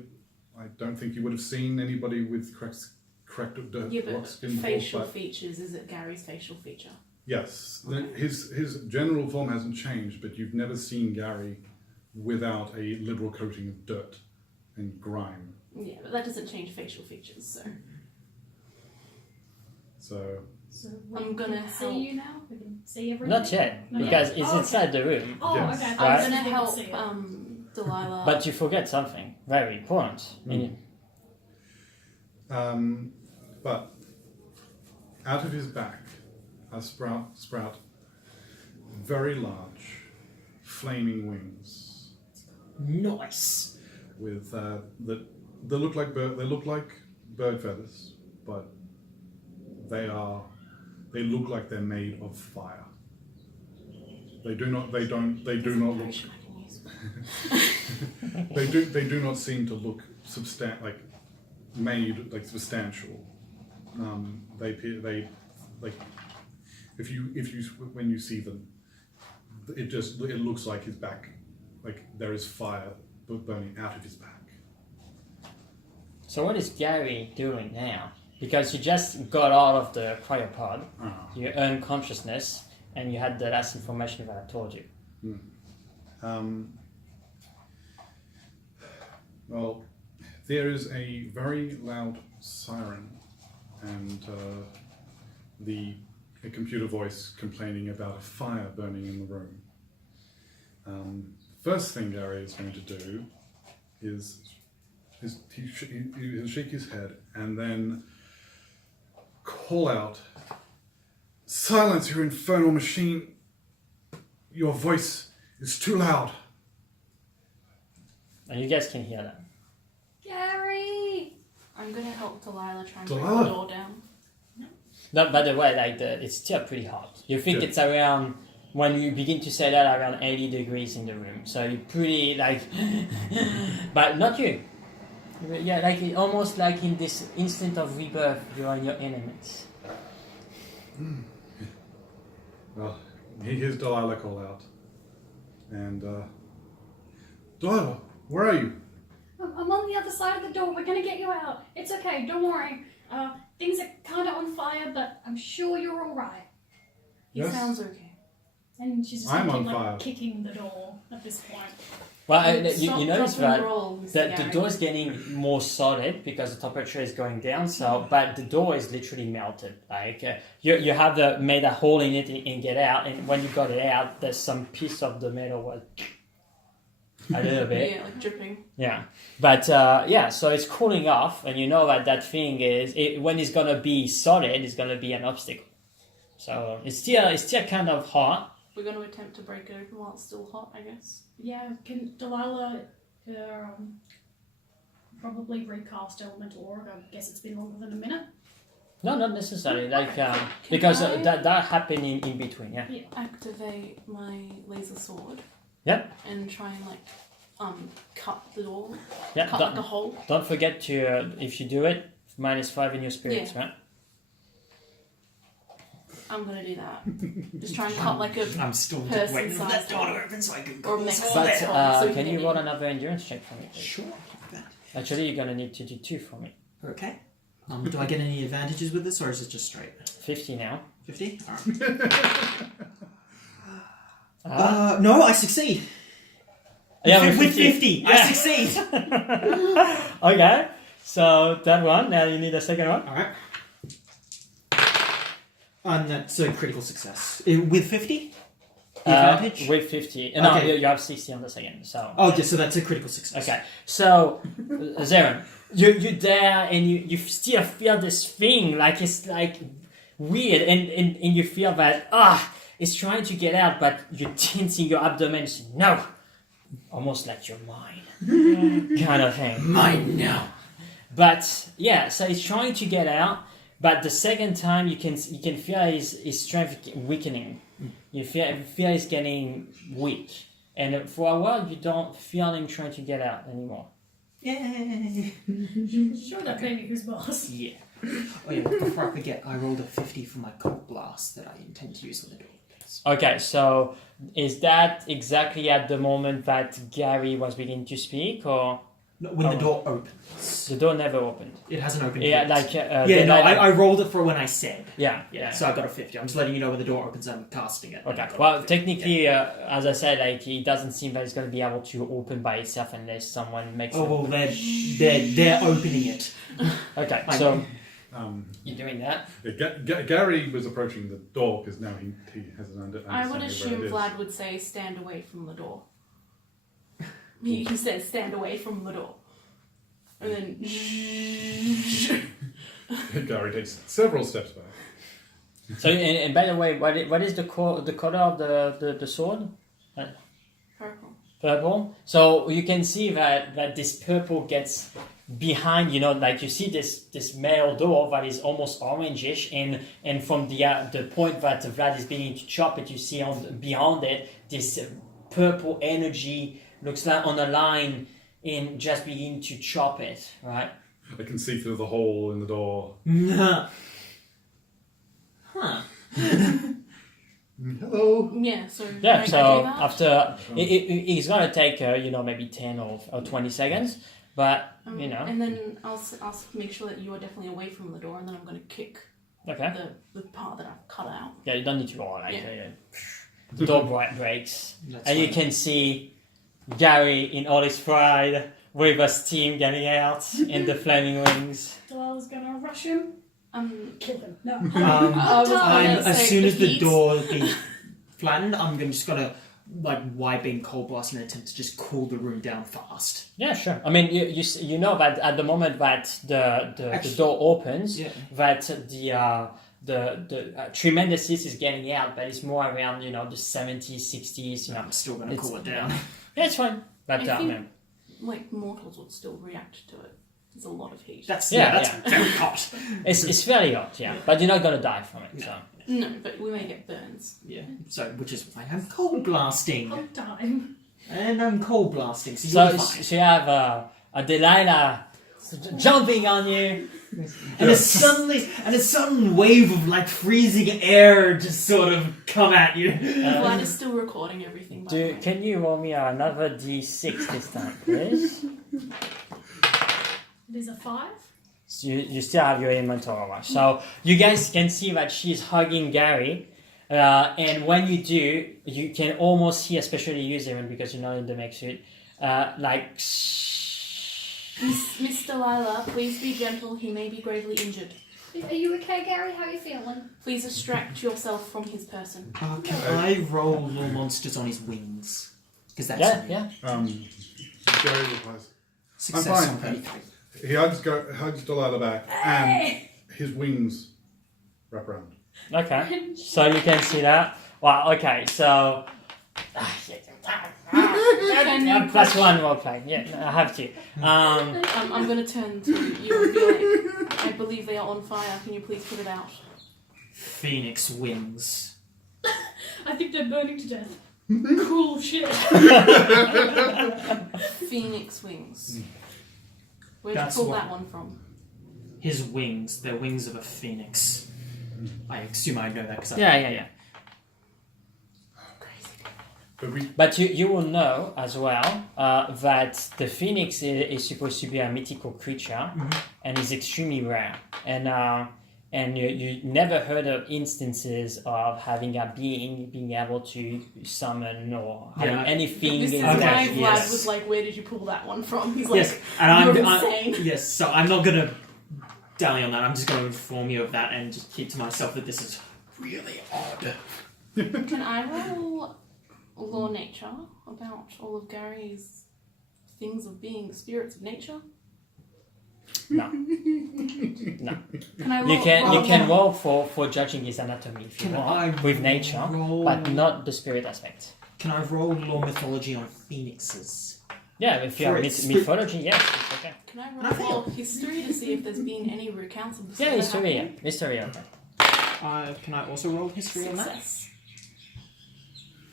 I don't think you would have seen anybody with cracked dirt Yeah, rock but skin before, facial but features, is it Gary's facial feature? yes, Okay. his general form hasn't changed, but you've never seen Gary without a liberal coating of dirt and grime. Yeah, but that doesn't change facial features, so. So So I'm we gonna can help. see you now? We can see everything? Not yet, Not because yet. it's Oh, okay. inside the room. Oh, Yes. okay. I I'm thought Right. you gonna could help see it. Delilah. But you forget something very important. but out of his back, a sprout very large, flaming wings Nice. with they look like bird feathers, but they look like they're made of fire. They do not look. They do not seem to look substantial. They like when you see them, it looks like his back, like there is fire burning out of his back. So what is Gary doing now? Because you just got out of the cryopod, you earned consciousness, and you had the last information that I told you. Well, there is a very loud siren, and a computer voice complaining about a fire burning in the room. First thing Gary is going to do is he'll shake his head and then call out, "Silence your infernal machine! Your voice is too loud!" And you guys can hear that. Gary! I'm gonna help Delilah try and break Delilah? the door down. No, by the way, it's still pretty hot. You think Good. it's around, when you begin to say that, around 80 degrees in the room. So you're pretty but not you. Yeah, almost like in this instant of rebirth, you're in your elements. Well, he hears Delilah call out, and Delilah, where are you? I'm on the other side of the door. We're gonna get you out. It's okay. Don't worry. Things are kind of on fire, but I'm sure you're all right. He Yes. sounds okay. And she's just I'm gonna keep, on fire. kicking the door at this point. Well, Stop, you notice drop, and that roll, Mr. the Gary. door is getting more solid because the temperature is going down. So, but the door is literally melted. You have made a hole in it and get out, and when you got it out, there's some piece of the metal was a little bit. Yeah, like dripping. Yeah, but so it's cooling off, and you know that thing is when it's gonna be solid, it's gonna be an obstacle. So it's still kind of hot. We're going to attempt to break it open while it's still hot, I guess. Yeah, can Delilah probably recast Elemental Aura? I guess it's been longer than a minute. No, not necessarily. Like because I- that happened in between. Yeah. Activate my laser sword. Yep. And try and cut the door. Yeah. Cut like a hole. Don't forget to if you do it, -5 in your spirits, right? I'm gonna do that. Just try and cut like a I'm still person waiting for that size door to door. open so I can Or go. next But size one, so we can you get roll in. another endurance check for me, please? Sure. Actually, you're gonna need to do 2 for me. Okay. Do I get any advantages with this, or is it just straight? 50 now. 50? Alright. No, I succeed. Yeah, with 50. I Yeah. succeed. Okay, so that one. Now you need a second one. Alright. And that's a critical success. With 50? The advantage? With 50. No, Okay. you have 60 on the second. So. Oh, okay, so that's a critical success. Okay, so Zeren, you're there and you still feel this thing like it's like weird and you feel that it's trying to get out, but you're tensing your abdomen. No, almost like you're mine, kind of thing. Mine now. But yeah, so it's trying to get out, but the second time you can feel his strength weakening. You feel he's getting weak, and for a while you don't feel him trying to get out anymore. Yay. Sure, that may be who's boss. Yeah. Oh yeah, before I forget, I rolled a 50 for my cold blast that I intend to use on the door. Please. Okay, so is that exactly at the moment that Gary was beginning to speak, or No, when the door opens. the door never opened? It hasn't opened Yeah, yet. like Yeah, no, I rolled it for when I said. yeah. So I got a 50. I'm just letting you know when the door opens and I'm casting it. Okay. Well, technically, as I said, like it doesn't seem that it's going to be able to open by itself unless someone makes. Oh well, they're opening it. Okay, so You're doing that. Gary was approaching the door because now he has an understanding. I would where assume it is. Vlad would say, stand away from the door. He says, stand away from the door. And then... Gary takes several steps back. So, and by the way, what is the color of the sword? Purple. Purple. So you can see that this purple gets behind, like you see this metal door that is almost orangish, and from the point that Vlad is beginning to chop it, you see beyond it this purple energy looks like on a line and just begin to chop it, right? I can see through the hole in the door. Huh. Hello. Yeah, so... Yeah, I so do that. after it's gonna take maybe 10 or 20 seconds, but And then I'll make sure that you are definitely away from the door, and then I'm going to kick okay. the part that I've cut out. Yeah, you don't need to roll like Yeah. the door breaks, That's and you fine. can see Gary in all his pride with a steam getting out and the flaming wings. Delilah's gonna rush him, kill him. No. I was gonna As say soon as the heat. door is flattened, I'm just gonna wipe in cold blast in an attempt to just cool the room down fast. Yeah, sure. I mean, you know that at the moment that the Actually, door opens, yeah. that the tremendous heat is getting out, but it's more around the 70s, 60s. I'm still gonna It's- cool it down. Yeah, it's fine. But I think- man, Mortals would still react to it. There's a lot of heat. That's Yeah, very hot. it's fairly hot, yeah. But you're not gonna die from it. So. No, but we may get burns. Yeah. So, which is why I'm cold blasting, Whole time. and I'm cold blasting. So So you're fine. you have a Delilah jumping on you. And a sudden wave of freezing air just sort of come at you. Vlad is still recording everything, by the way. Can you roll me another d6 this time, please? It is a 5. So you still have your inventory. So you guys can see that she's hugging Gary. And when you do, you can almost see, especially you, Zeren, because you're not in the mech suit, Miss Delilah, please be gentle. He may be gravely injured. Are you okay, Gary? How are you feeling? Please distract yourself from his person. Can I roll more monsters on his wings? Because that's yeah. Gary replies. success I'm on fine. 33. He hugs Delilah back, and his wings wrap around. Okay, so you can see that. Wow. Okay, so. Plus one role play. Yeah, I have to. I'm going to turn to you and be like, I believe they are on fire. Can you please put it out? Phoenix wings. I think they're burning to death. Cool shit. Phoenix wings. Where'd That's you pull what- that one from? His wings. They're wings of a phoenix. I assume I know that because Yeah. But we But you will know as well that the phoenix is supposed to be a mythical creature and is extremely rare. And you never heard of instances of having a being being able to summon or having Yeah. anything. This is in why that- Vlad yes. was like, where did you pull that one from? He's like, Yes, and you're I'm insane. yes. So I'm not gonna dally on that. I'm just gonna inform you of that and just keep to myself that this is really odd. Can I roll law nature about all of Gary's things of being spirits of nature? No. Can I roll? You can roll for judging his anatomy if you Can want I with nature, roll- but not the spirit aspect. Can I roll law mythology on phoenixes? Yeah, if you For have its mythology, yes, it's okay. Can I roll history to see if there's been any recounts of this? Yeah, ever history, yeah. happening? History, okay. Can I also roll history on that? Success.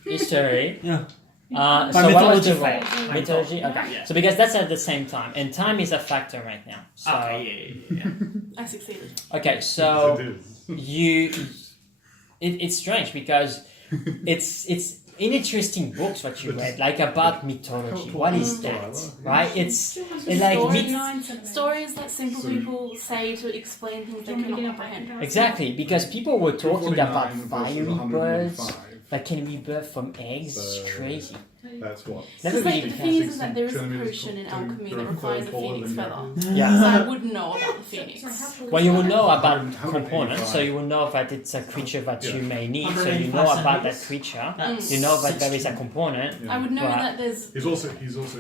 History. Yeah. So By what was mythology the roll? fail. Mythology, okay. Yeah. So because that's at the same time, and time is a factor right now. So Okay. Yeah. I succeeded. okay, Yes, so it is. it's strange because it's in interesting books what you read, like about mythology. What is that, right? It's like Stories that simple people say to explain things they cannot comprehend. exactly because people were talking about 249 fiery versus birds 105. that can rebirth from eggs. So- It's crazy. That's what. Never It's like really the thing is that there is a Centimeters potion in to- alchemy to that requires a third phoenix than feather. that. Yeah. So I would know about the phoenix. Well, you will know about 185. components, so you will know that it's a creature that you Yeah. may need. So you know 185 about that centimeters. creature. That's You know that there is a 16. component. Yeah. I would know Right. that there's. He's also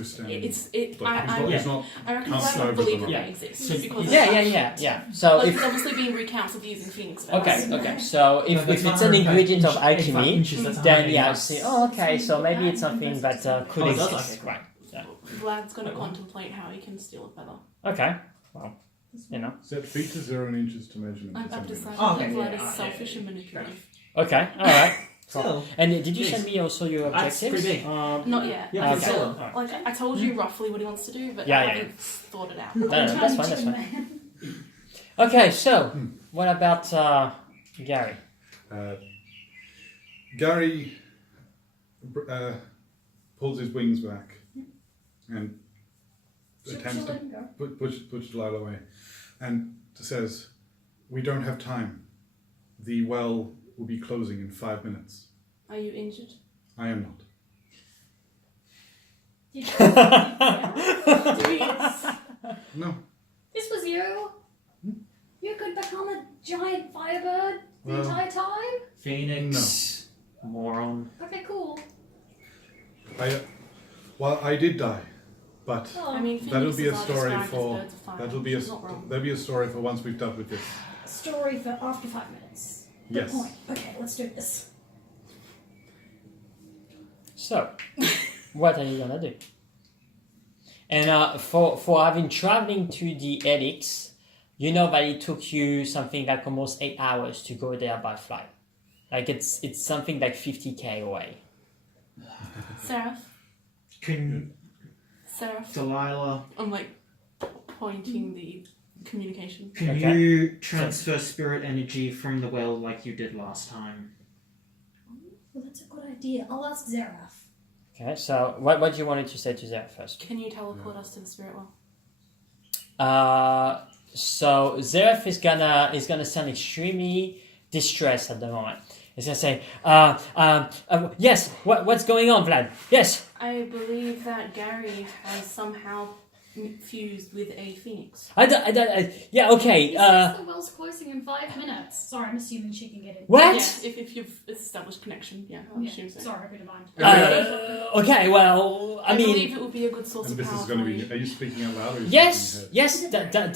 standing. It's it. Like, he's I not, he's not I reckon can't Vlad slow would believe them that up. they exist So- because Yeah. So Like, if there's obviously been recounts of using phoenix feathers. okay. So if it's an ingredient of alchemy, then yeah, I it's see. Oh, okay. So maybe it's something that could Oh, it does, exist, okay. right? So, Vlad's going to contemplate how he can steal a feather. okay. Well, you know. set feet to 0 inches to measurement. I've centimeters. decided Oh, okay, that Vlad yeah, is yeah, selfish yeah, and manipulative. Okay. All right. So, And did you Yes. send me also your That's objectives? pretty big. Not yet. Yeah, I okay. still- Alright. like I told you roughly what he wants to do, but Yeah, I yeah. haven't thought it out. No, that's fine. That's fine. Okay. So, what about Gary? Gary pulls his wings back and attempts to push Delilah away and says, "We don't have time. The well will be closing in 5 minutes. Are you injured? I am not." No. This was you? You could become a giant firebird the Well- entire time? Phoenix. Moron. Okay, cool. I did die, but Oh, I mean, that'll be a phoenixes are story described as for birds of fire. that'll be a She's not wrong. that'll be a story for once we've dealt with this. story for after 5 minutes. Good Yes. point. Okay, let's do this. So, what are you gonna do? And for having traveling to the Helix, you know that it took you something like almost 8 hours to go there by flight. Like it's something like 50k away. Seraph, Can Seraph. Delilah? I'm like pointing the communication. Can Okay. you transfer spirit energy from the well like you did last time? Well, that's a good idea. I'll ask Zareth. Okay, so what do you wanted to say to Zeref first? Can you teleport us to the spirit well? So Zeref is gonna sound extremely distressed at the moment. He's gonna say, yes, what's going on, Vlad? Yes. I believe that Gary has somehow fused with a phoenix. Yeah, okay. He says the well's closing in 5 minutes. Sorry, I'm assuming she can get in. What? Yeah, if you've established connection, yeah, I'll Yeah, assume so. sorry, bit of mind. Okay, well, I I mean, believe it would be a good source And of this power is going to for be. you. Are you speaking out loud? Or are you yes, speaking yes,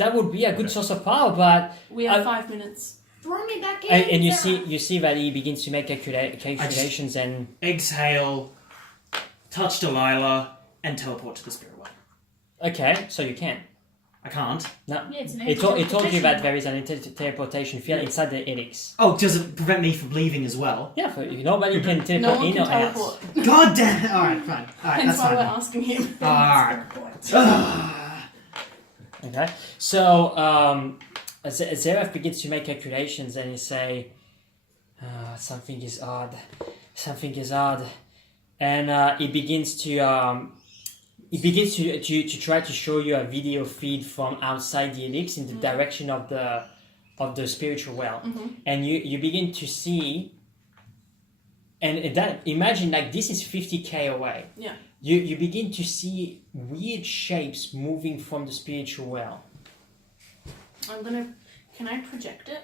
that would be a good Okay. source of power, but We have I- 5 minutes. Throw me back in. And you Sarah. see that he begins to make calculations and Exhale, touch Delilah, and teleport to the spirit world. okay, so you can. I can't. No, Yeah, it's an it told you teleportation. that there is an teleportation field inside the helix. Oh, does it prevent me from leaving as well? Yeah, nobody can No teleport one in can or out. teleport. God damn it! Alright, fine. Alright, Hence that's why we're fine. asking him. Alright. Okay, so Zeref begins to make calculations and he say, something is odd, and he begins to try to show you a video feed from outside the helix in the direction of the spiritual well, and you begin to see, and that imagine like this is 50k away. Yeah. You begin to see weird shapes moving from the spiritual well. Can I project it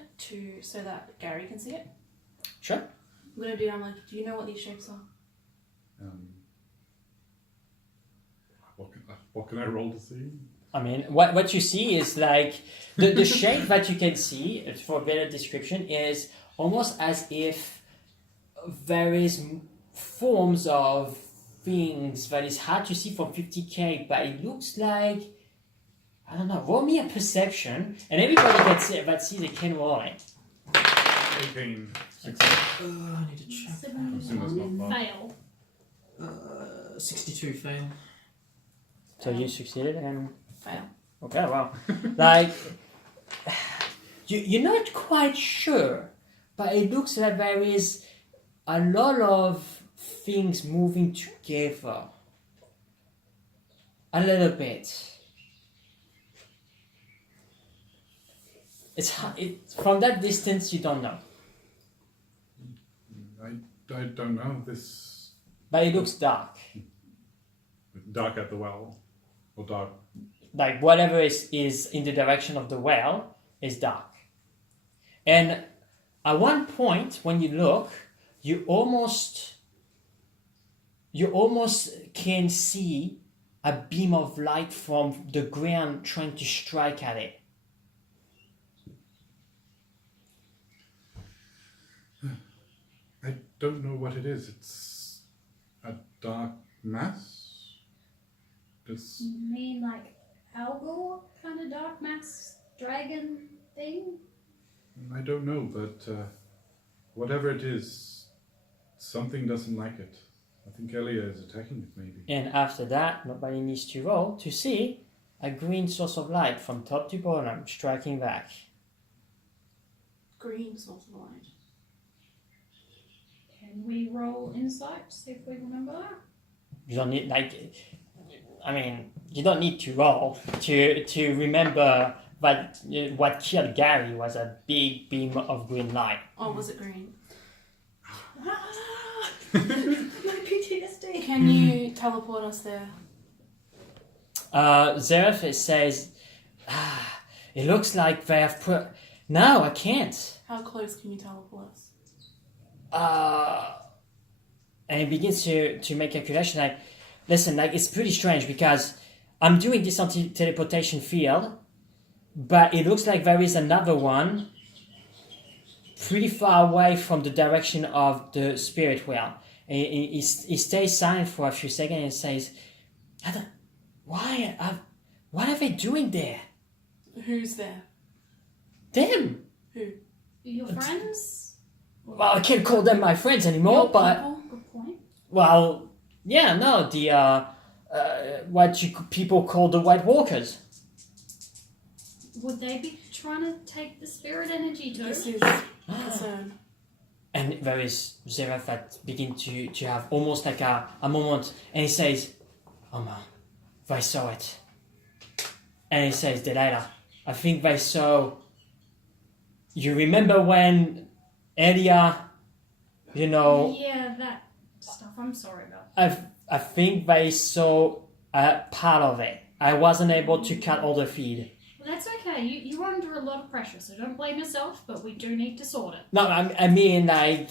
so that Gary can see it? Sure. I'm gonna do. I'm like, do you know what these shapes are? What can I roll to see? I mean, what you see is like the shape that you can see, for a better description, is almost as if there is forms of things that is hard to see from 50k, but it looks like, I don't know, roll me a perception, and everybody that sees it can roll it. 18. I need to check. I assume that's not bad. Fail. 62 fail. So you succeeded and... Fail. Okay, well, like, you're not quite sure, but it looks like there is a lot of things moving together. A little bit. From that distance, you don't know. I don't know. This But it looks dark. dark at the well, or dark. Like, whatever is in the direction of the well is dark. And at one point, when you look, you almost can see a beam of light from the ground trying to strike at it. I don't know what it is. It's a dark mass. It's You mean like algal kind of dark mass dragon thing? I don't know, but whatever it is, something doesn't like it. I think Elia is attacking it, maybe. And after that, nobody needs to roll to see a green source of light from top to bottom striking back. Green source of light. Can we roll insight, see if we remember that? You don't need you don't need to roll to remember that what killed Gary was a big beam of green light. Oh, was it green? My PTSD. Can you teleport us there? Zeref says, it looks like they have put... No, I can't. How close can you teleport us? And he begins to make calculation like, listen, like it's pretty strange because I'm doing this anti-teleportation field, but it looks like there is another one pretty far away from the direction of the spirit well. He stays silent for a few seconds and says, what are they doing there? Who's there? Them! Who? Your friends? Well, I can't call them my friends anymore, Your but... people? Good point. Well, yeah, no, the, what people call the White Walkers. Would they be trying to take the spirit energy too? This is concern. And there is Zeref that begin to have almost like a moment, and he says, oh man, they saw it. And he says, Delilah, I think they saw... You remember when Elia, Yeah, that stuff. I'm sorry about that. I think they saw a part of it. I wasn't able to cut all the feed. Well, that's okay. You're under a lot of pressure, so don't blame yourself, but we do need to sort it. No, I mean, like,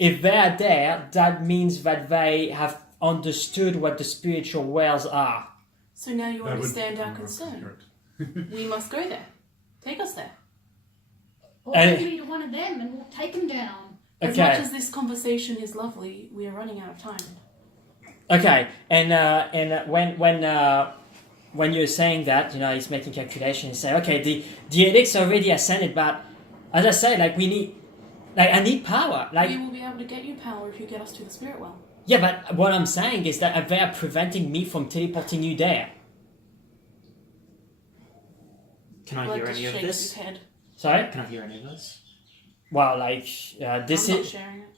if they're there, that means that they have understood what the spiritual wells are. So now you That would- understand our that's concern. correct. We must go there. Take us there. Or bring me to one of them and we'll take him down. As much Okay. as this conversation is lovely, we are running out of time. Okay. And when you're saying that, he's making calculations. He's saying, okay, the elixir already ascended, but as I say, like I need power. Like We will be able to get you power if you get us to the spirit well. yeah, but what I'm saying is that they are preventing me from teleporting you there. Can I Blood hear just any of shakes this? his head. Sorry. Can I hear any of this? Well, like this I'm not is sharing it.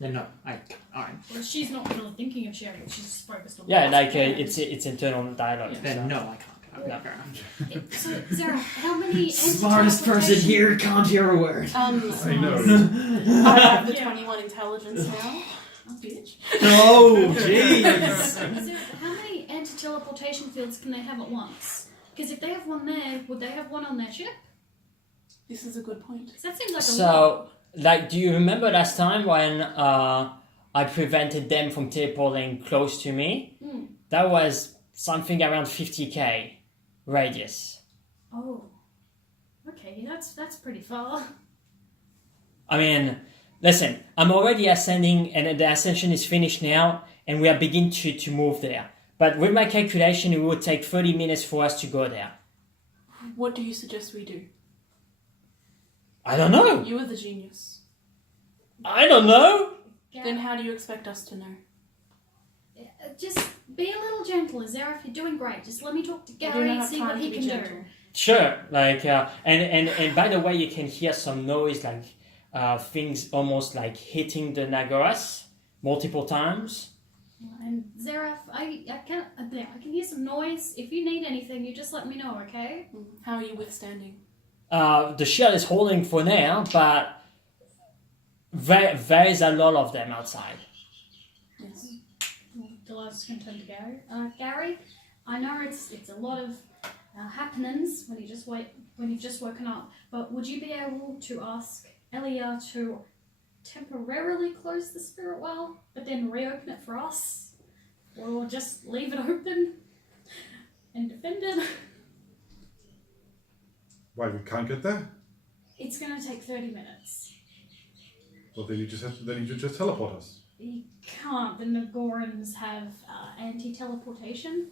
Then no. Alright. Well, she's not really thinking of sharing it. She's just focused on. yeah, the like last it's internal dialogue. Yeah. Then so. no, I can't. I'm not very much. So, Zara, how many Smartest person anti-teleportation- here can't hear a word. I know. I have the Yeah. 21 intelligence now. Oh, bitch. Oh, jeez. Zara, how many anti-teleportation fields can they have at once? Because if they have one there, would they have one on their ship? This is a good point. 'Cause that seems like a lot. So, like, do you remember last time when I prevented them from teleporting close to me? Mm. That was something around 50k radius. Oh. Okay, that's pretty far. I mean, listen, I'm already ascending, and the ascension is finished now, and we are beginning to move there. But with my calculation, it would take 30 minutes for us to go there. What do you suggest we do? I don't know. You are the genius. I don't know. Then how do you expect us to know? Just be a little gentle, Zara. If you're doing great, just let me talk to I do Gary not and have see time what to he be can gentle. do. Sure, like and by the way, you can hear some noise, like things almost like hitting the Nagoras multiple times. And Zara, I can hear some noise. If you need anything, you just let me know, okay? How are you withstanding? The shield is holding for now, but there is a lot of them outside. Yes. Delilah's going to turn to Gary. Gary, I know it's a lot of happenings when you've just woken up, but would you be able to ask Elia to temporarily close the spirit well, but then reopen it for us, or just leave it open and defend it? Why, we can't get there? It's going to take 30 minutes. Well, then you just teleport us. You can't. The Nagorans have anti-teleportation.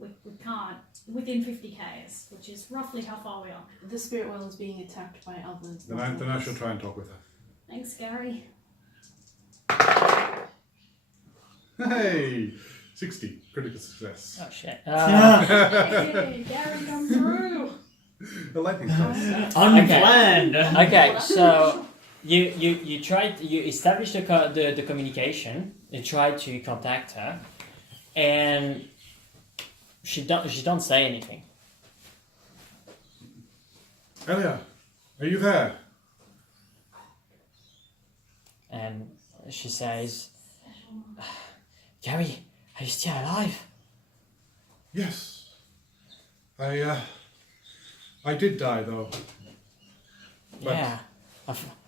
We can't. Within 50 k's, which is roughly how far we are. The spirit well is being attacked by others. Then I shall try and talk with her. Thanks, Gary. Hey! 60. Critical success. Oh shit. Hey, Gary, come through. A lightning strike. Unplanned. Okay, so you tried you established the communication. You tried to contact her, and she don't say anything. Elia, are you there? And she says, "Gary, are you still alive?" Yes. I did die though. But- Yeah,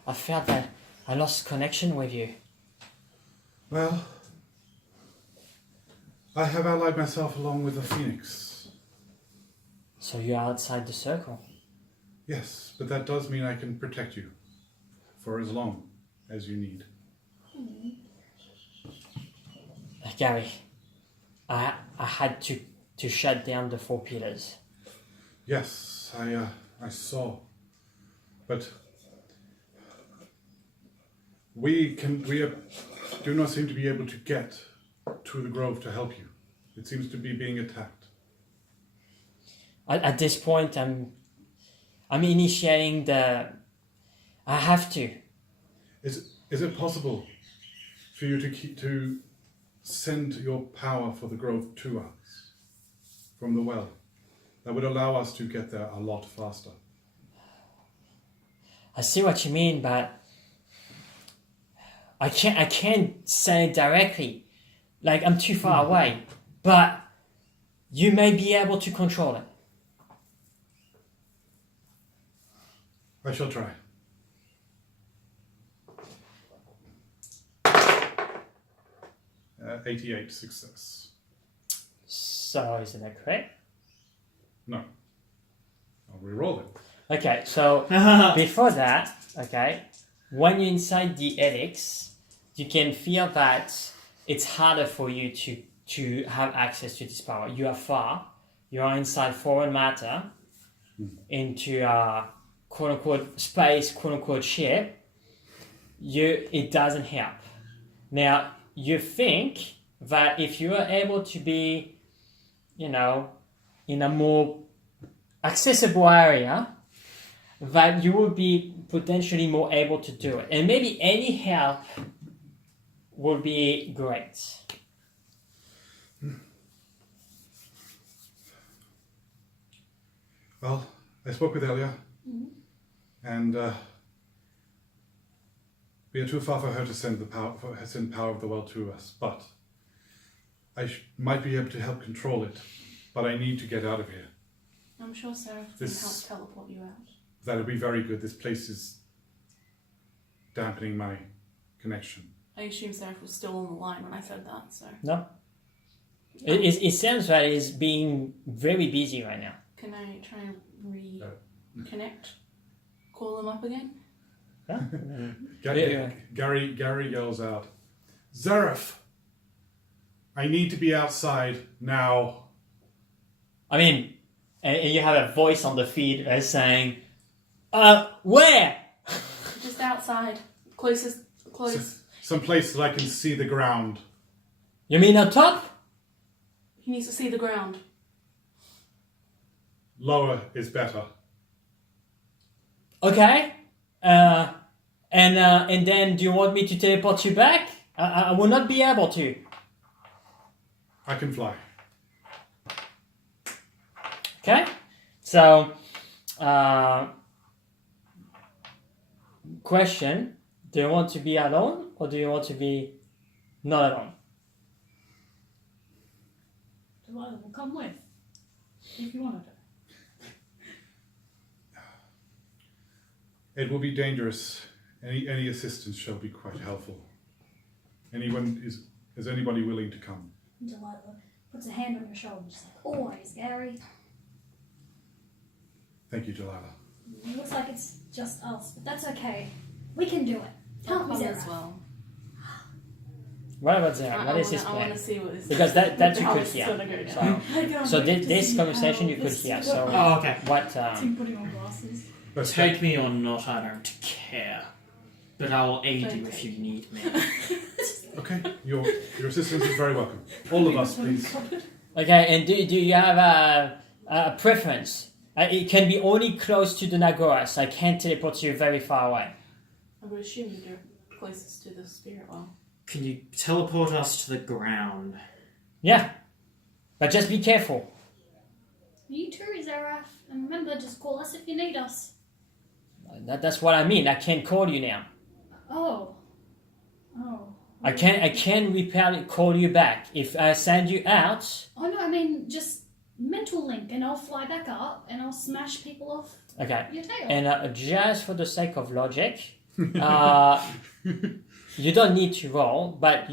I felt that I lost connection with you. Well, I have allied myself along with the Phoenix. So you're outside the circle. Yes, but that does mean I can protect you for as long as you need. Gary, I had to shut down the 4 pillars. Yes, I saw. But we do not seem to be able to get to the grove to help you. It seems to be being attacked. At this point, I'm initiating the. I have to. Is it possible for you to send your power for the grove to us from the well? That would allow us to get there a lot faster. I see what you mean, but I can't say it directly. Like I'm too far away. But you may be able to control it. I shall try. Uh, 88 success. So isn't that correct? No. I'll re-roll it. Okay, so before that, okay, when you're inside the helix, you can feel that it's harder for you to have access to this power. You are far. You are inside foreign matter into a quote unquote space, quote unquote ship. It doesn't help. Now you think that if you are able to be, in a more accessible area, that you will be potentially more able to do it. And maybe any help would be great. Well, I spoke with Elia, and we are too far for her to send send power of the well to us. But I might be able to help control it. But I need to get out of here. I'm sure Sarah can help teleport you out. That would be very good. This place is dampening my connection. I assume Sarah was still on the line when I said that, so. No? It sounds that he's being very busy right now. Can I try and reconnect? Call him up again? Yeah? Gary yells out, "Zareth! I need to be outside now." I mean, and you have a voice on the feed saying, where? Just outside. Close. Some place that I can see the ground. You mean up top? He needs to see the ground. Lower is better. Okay. And then do you want me to teleport you back? I will not be able to. I can fly. Okay. So, question. Do you want to be alone or do you want to be not alone? Delilah will come with, if you wanted to. It will be dangerous. Any assistance shall be quite helpful. Is anybody willing to come? Delilah puts a hand on your shoulder, just like always, Gary. Thank you, Delilah. It looks like it's just us, but that's okay. We can do it. I'll Can't we, come Zara? as well. What about Zara? What is his I want plan? to see what is. Because that you how could this is hear. gonna go down. So this conversation you could hear. So Oh, okay. what? Putting on glasses. Let's Take me or not, I don't care. But I'll aid you if you need me. Okay, your assistance is very welcome. All of us, please. Okay, and do you have a preference? It can be only close to the Nagoras. I can't teleport you very far away. I would assume you're closest to the spirit well. Can you teleport us to the ground? Yeah, but just be careful. You too, Zaraf. And remember, just call us if you need us. That's what I mean. I can't call you now. Oh. I can't call you back. If I send you out. Oh no, I mean just mental link, and I'll fly back up, and I'll smash people off Okay. your tail. And just for the sake of logic, you don't need to roll, but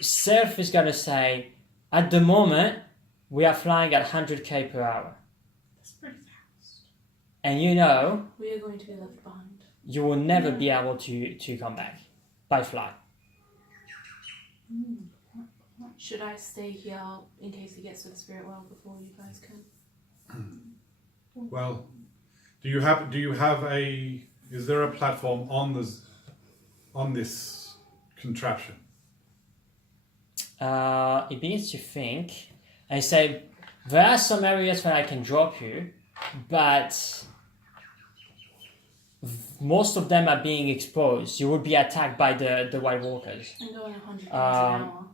Surf is gonna say, at the moment, we are flying at 100k per hour. That's pretty fast. And We are going to be left behind. you will never be able to come back by fly. Should I stay here in case he gets to the spirit world before you guys can? Well, is there a platform on this contraption? It begins to think and say, there are some areas where I can drop you, but most of them are being exposed. You will be attacked by the White Walkers. I'm going 100 miles an hour.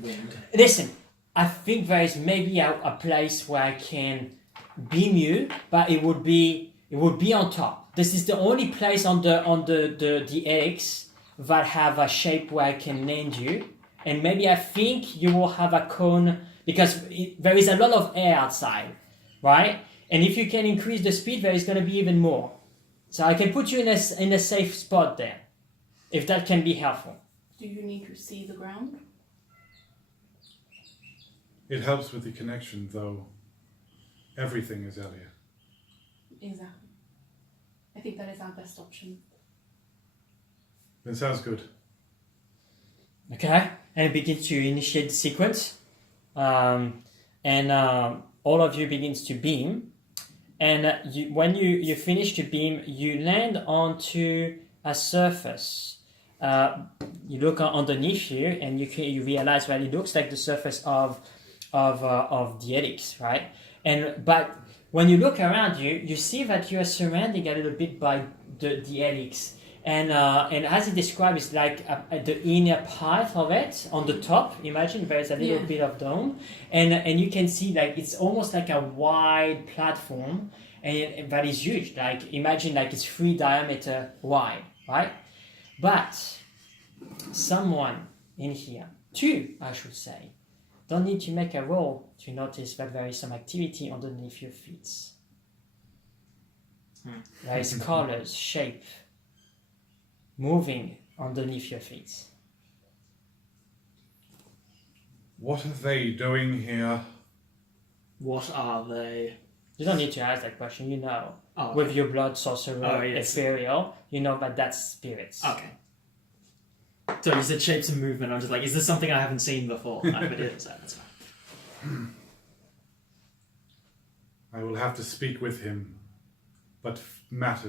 Wind. Listen, I think there is maybe a place where I can beam you, but it would be on top. This is the only place on the X that have a shape where I can land you, and maybe I think you will have a cone because there is a lot of air outside, right? And if you can increase the speed, there is going to be even more. So I can put you in a safe spot there, if that can be helpful. Do you need to see the ground? It helps with the connection, though. Everything is Elia. Exactly. I think that is our best option. That sounds good. Okay, and it begins to initiate the sequence, and all of you begins to beam, and when you finish to beam, you land onto a surface. You look underneath you, and you realize that it looks like the surface of the helix, right? But when you look around you, you see that you are surrounded a little bit by the helix. And as he described, it's like the inner part of it on the top. Imagine there's a little bit of dome, and you can see like it's almost like a wide platform, and that is huge. Like imagine like it's 3 diameter wide, right? But someone in here, 2 I should say, don't need to make a roll to notice that there is some activity underneath your feet. There is colors, shape, moving underneath your feet. What are they doing here? What are they? You don't need to ask that question, you know. Oh, okay. With your blood sorcerer, Oh, yes. ethereal, you know that that's spirits. Okay. So you said shapes and movement. I'm just like, is this something I haven't seen before? But it is. So that's fine. I will have to speak with him, but matters